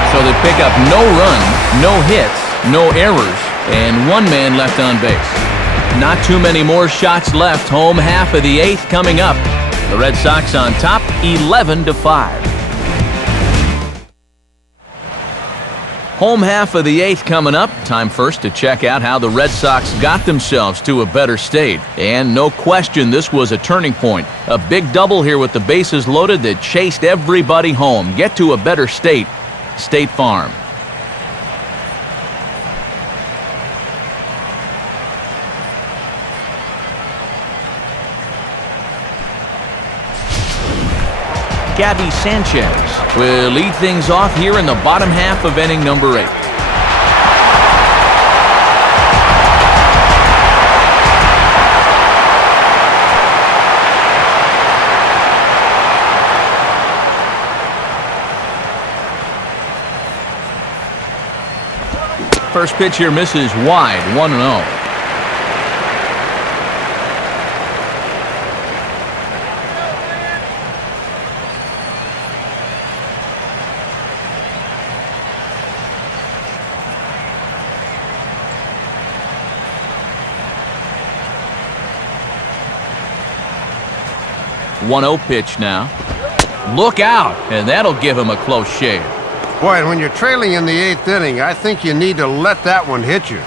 So they pick up no run, no hits, no errors, and 1 man left on base. Not too many more shots left. Home half of the 8th coming up. The Red Sox on top, 11-5. Home half of the 8th coming up. Time first to check out how the Red Sox got themselves to a better state. And no question, this was a turning point. A big double here with the bases loaded that chased everybody home. Get to a better state. State Farm. Gabby Sanchez will lead things off here in the bottom half of inning number 8. First pitch here misses wide, 1-0. One-0 pitch now. Look out, and that'll give him a close shave. Boy, and when you're trailing in the 8th inning, I think you need to let that one hit you.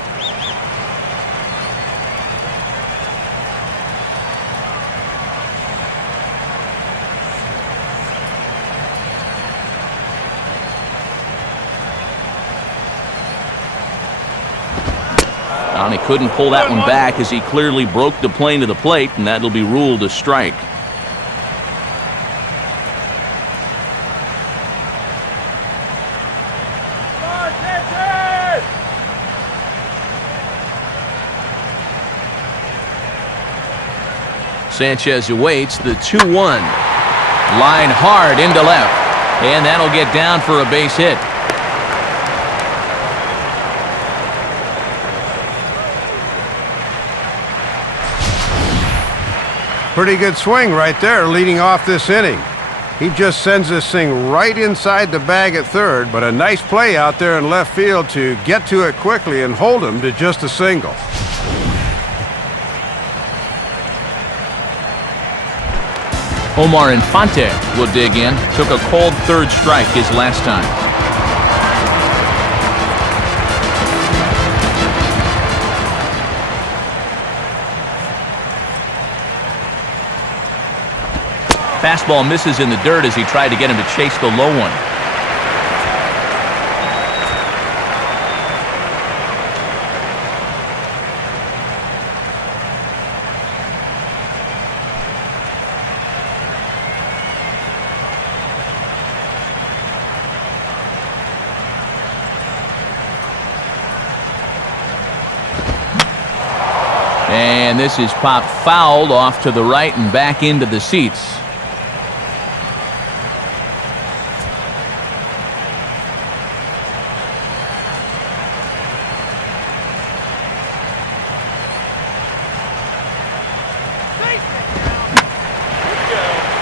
And he couldn't pull that one back as he clearly broke the plane to the plate, and that'll be ruled a strike. Sanchez awaits the 2-1. Line hard into left. And that'll get down for a base hit. Pretty good swing right there leading off this inning. He just sends this thing right inside the bag at third, but a nice play out there in left field to get to it quickly and hold him to just a single. Omar Infante will dig in. Took a cold 3rd strike his last time. Fastball misses in the dirt as he tried to get him to chase the low one. And this is popped fouled off to the right and back into the seats.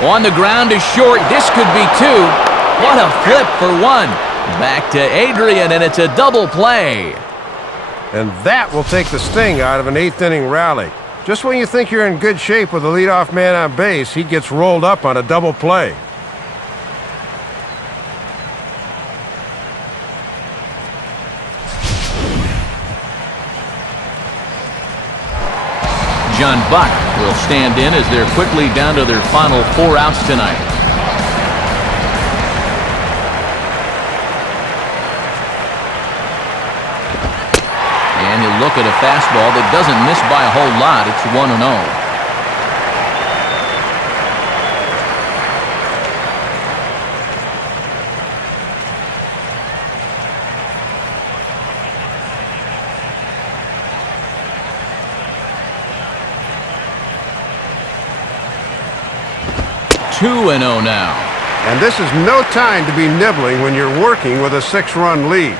On the ground is short. This could be two. What a flip for one. Back to Adrian, and it's a double play. And that will take the sting out of an 8th-inning rally. Just when you think you're in good shape with the leadoff man on base, he gets rolled up on a double play. John Buck will stand in as they're quickly down to their final 4 outs tonight. And he'll look at a fastball that doesn't miss by a whole lot. It's 1-0. Two and 0 now. And this is no time to be nibbling when you're working with a 6-run lead.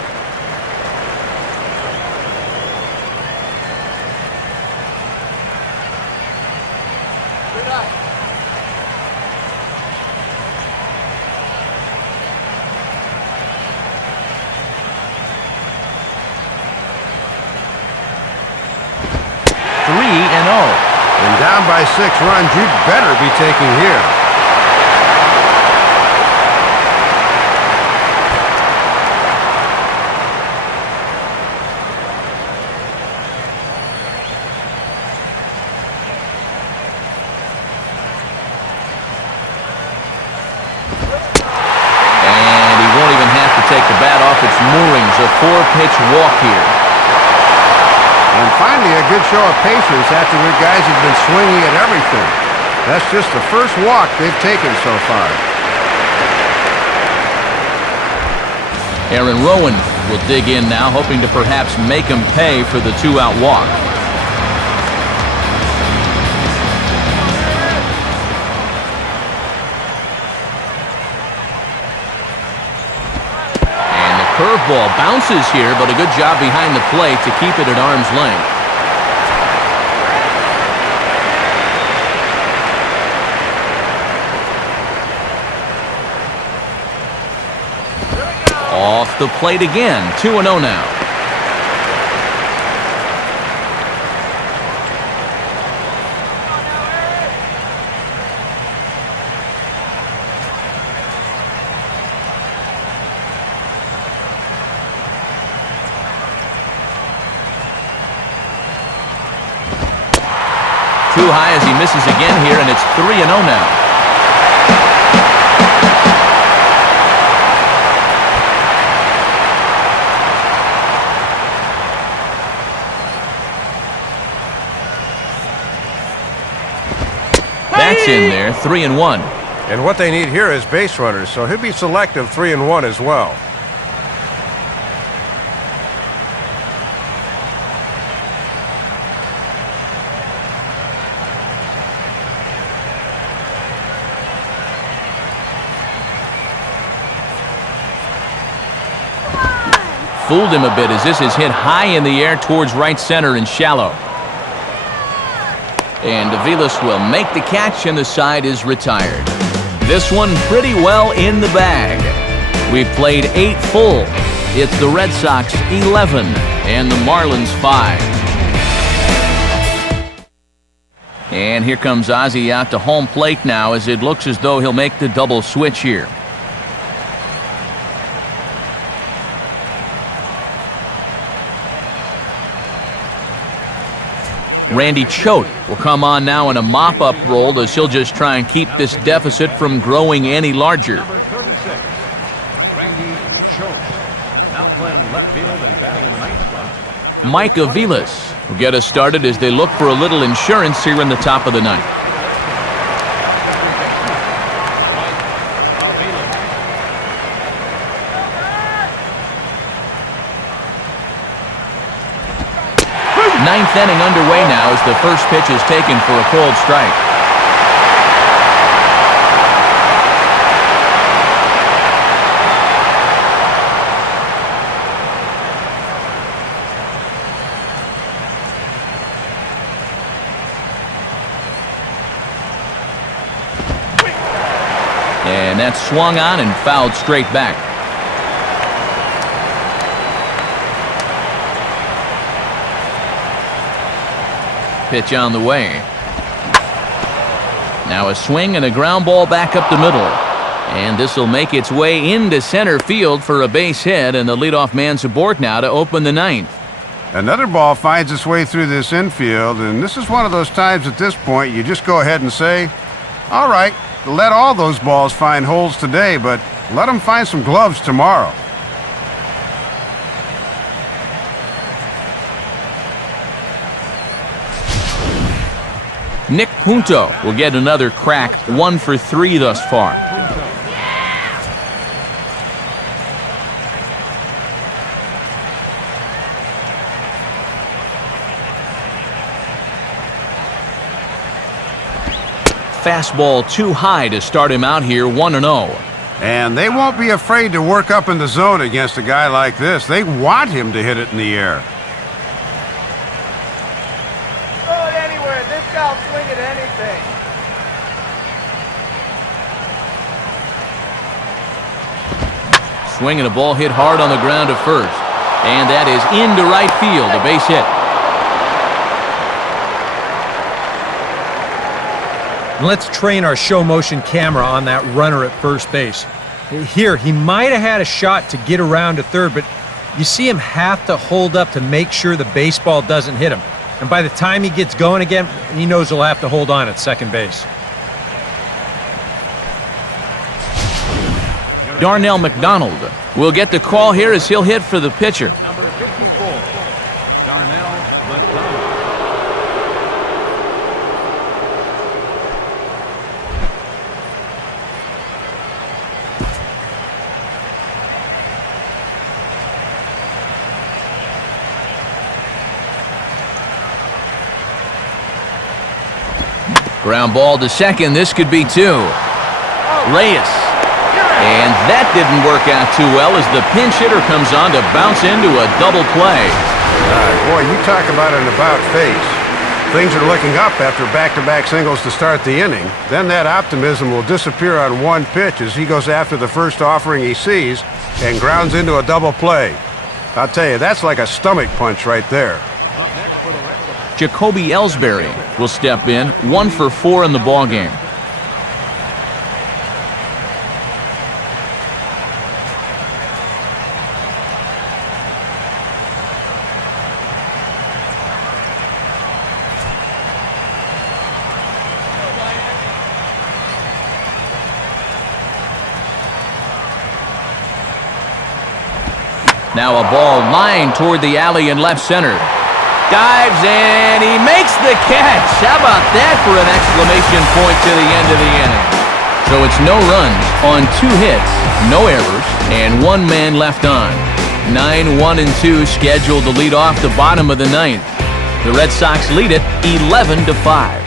And down by 6 runs, you'd better be taking here. And he won't even have to take the bat off its moorings. A 4-pitch walk here. And finally, a good show of patience after their guys have been swinging at everything. That's just the first walk they've taken so far. Aaron Rowan will dig in now, hoping to perhaps make him pay for the 2-out walk. Curveball bounces here, but a good job behind the plate to keep it at arm's length. Off the plate again. 2-0 now. Too high as he misses again here, and it's 3-0 now. That's in there, 3-1. And what they need here is base runners, so he'll be selective 3-1 as well. Fooled him a bit as this is hit high in the air towards right center and shallow. And Aviles will make the catch, and the side is retired. This one pretty well in the bag. We've played 8 full. It's the Red Sox 11 and the Marlins 5. And here comes Ozzie out to home plate now, as it looks as though he'll make the double switch here. Randy Choate will come on now in a mop-up role, as he'll just try and keep this deficit from growing any larger. Number 36, Randy Choate. Now playing left field and batting in the ninth spot. Mike Aviles will get us started as they look for a little insurance here in the top of the ninth. Ninth inning underway now as the first pitch is taken for a called strike. And that's swung on and fouled straight back. Pitch on the way. Now a swing and a ground ball back up the middle. And this will make its way into center field for a base hit, and the leadoff man's aboard now to open the ninth. Another ball finds its way through this infield, and this is one of those times at this point you just go ahead and say, all right, let all those balls find holes today, but let them find some gloves tomorrow. Nick Punto will get another crack, 1 for 3 thus far. Fastball too high to start him out here, 1-0. And they won't be afraid to work up in the zone against a guy like this. They want him to hit it in the air. Throw it anywhere. This guy'll swing at anything. Swinging a ball hit hard on the ground to first. And that is into right field, a base hit. Let's train our show motion camera on that runner at first base. Here, he might have had a shot to get around to third, but you see him have to hold up to make sure the baseball doesn't hit him. And by the time he gets going again, he knows he'll have to hold on at second base. Darnell McDonald will get the call here as he'll hit for the pitcher. Number 54, Darnell McDonald. Ground ball to second. This could be 2. Reyes. And that didn't work out too well as the pinch hitter comes on to bounce into a double play. Boy, you talk about an about face. Things are looking up after back-to-back singles to start the inning. Then that optimism will disappear on one pitch as he goes after the first offering he sees and grounds into a double play. I'll tell you, that's like a stomach punch right there. Jacoby Ellsbury will step in, 1 for 4 in the ballgame. Now a ball lined toward the alley in left center. Dives and he makes the catch. How about that for an exclamation point to the end of the inning? So it's no runs on 2 hits, no errors, and 1 man left on. 9-1-2 scheduled to lead off the bottom of the 9th. The Red Sox lead it 11-5.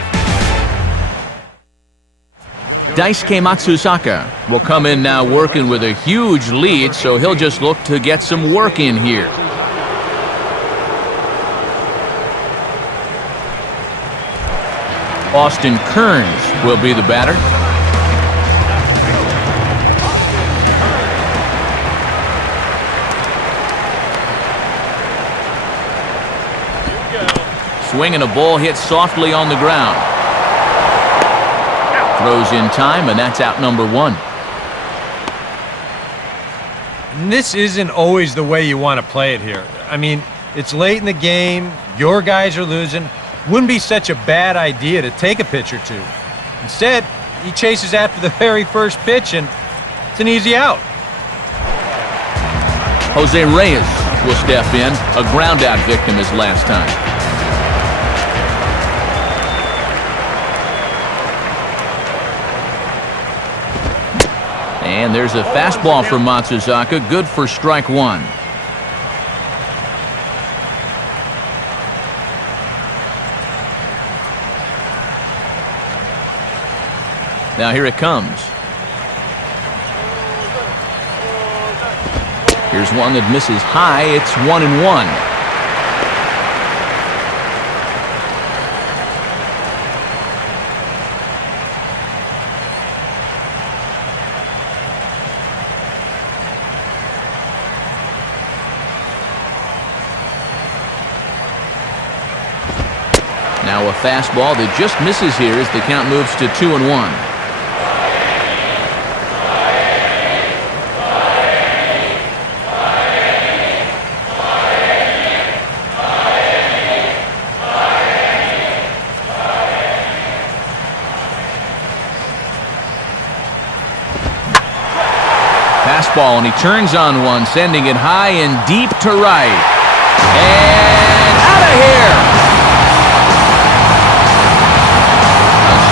Daisuke Matsuzaka will come in now working with a huge lead, so he'll just look to get some work in here. Austin Kearns will be the batter. Swinging a ball hit softly on the ground. Throws in time, and that's out number 1. And this isn't always the way you want to play it here. I mean, it's late in the game, your guys are losing. Wouldn't be such a bad idea to take a pitch or 2. Instead, he chases after the very first pitch, and it's an easy out. Jose Reyes will step in, a ground out victim his last time. And there's a fastball from Matsuzaka, good for strike 1. Now here it comes. Here's one that misses high. It's 1-1. Now a fastball that just misses here as the count moves to 2-1. Fastball, and he turns on one, sending it high and deep to right. And out of here!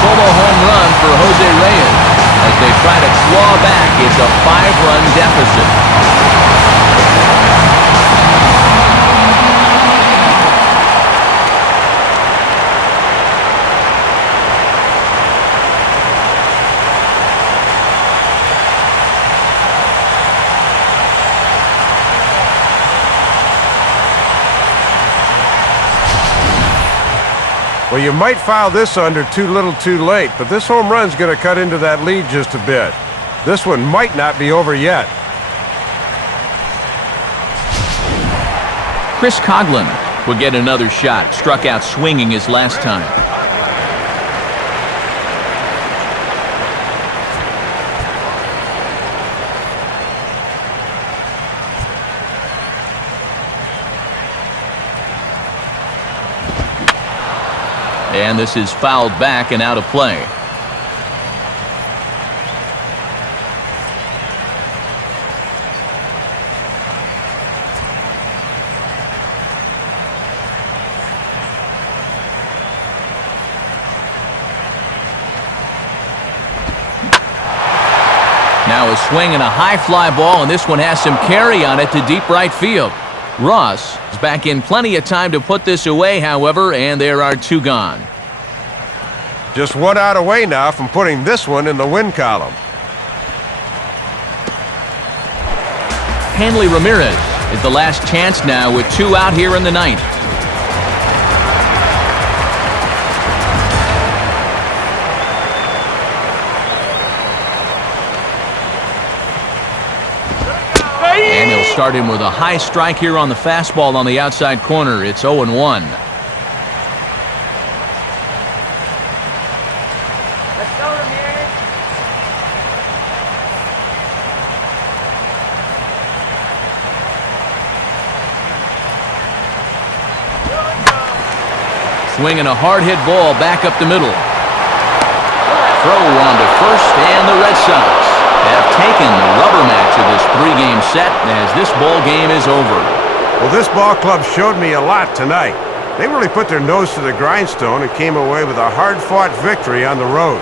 Solo home run for Jose Reyes as they try to claw back. It's a 5-run deficit. Well, you might file this under too little too late, but this home run's going to cut into that lead just a bit. This one might not be over yet. Chris Coughlin will get another shot. Struck out swinging his last time. And this is fouled back and out of play. Now a swing and a high fly ball, and this one has some carry on it to deep right field. Ross is back in plenty of time to put this away, however, and there are 2 gone. Just 1 out away now from putting this one in the win column. Hanley Ramirez is the last chance now with 2 out here in the 9th. And he'll start him with a high strike here on the fastball on the outside corner. It's 0-1. Swinging a hard-hit ball back up the middle. Throw on to first, and the Red Sox have taken the rubber match of this 3-game set as this ball game is over. Well, this ball club showed me a lot tonight. They really put their nose to the grindstone and came away with a hard-fought victory on the road.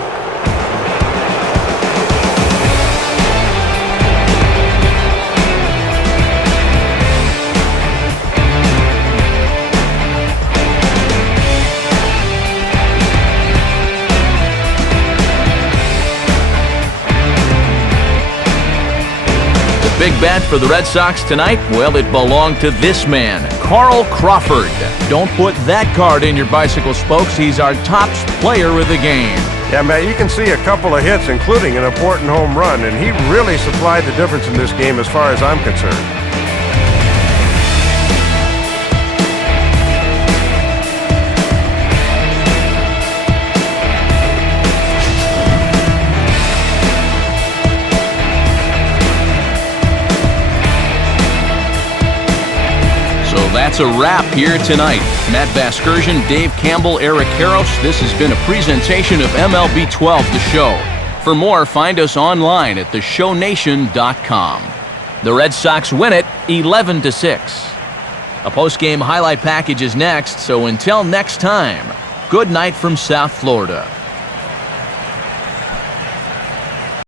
Big bat for the Red Sox tonight? Well, it belonged to this man, Carl Crawford. Don't put that card in your bicycle spokes. He's our top player of the game. Yeah, Matt, you can see a couple of hits, including an important home run, and he really supplied the difference in this game as far as I'm concerned. That's a wrap here tonight. Matt Vasgersian, Dave Campbell, Eric Karros. This has been a presentation of MLB 12 The Show. For more, find us online at theshownation.com. The Red Sox win it 11-6. A post-game highlight package is next, so until next time, good night from South Florida.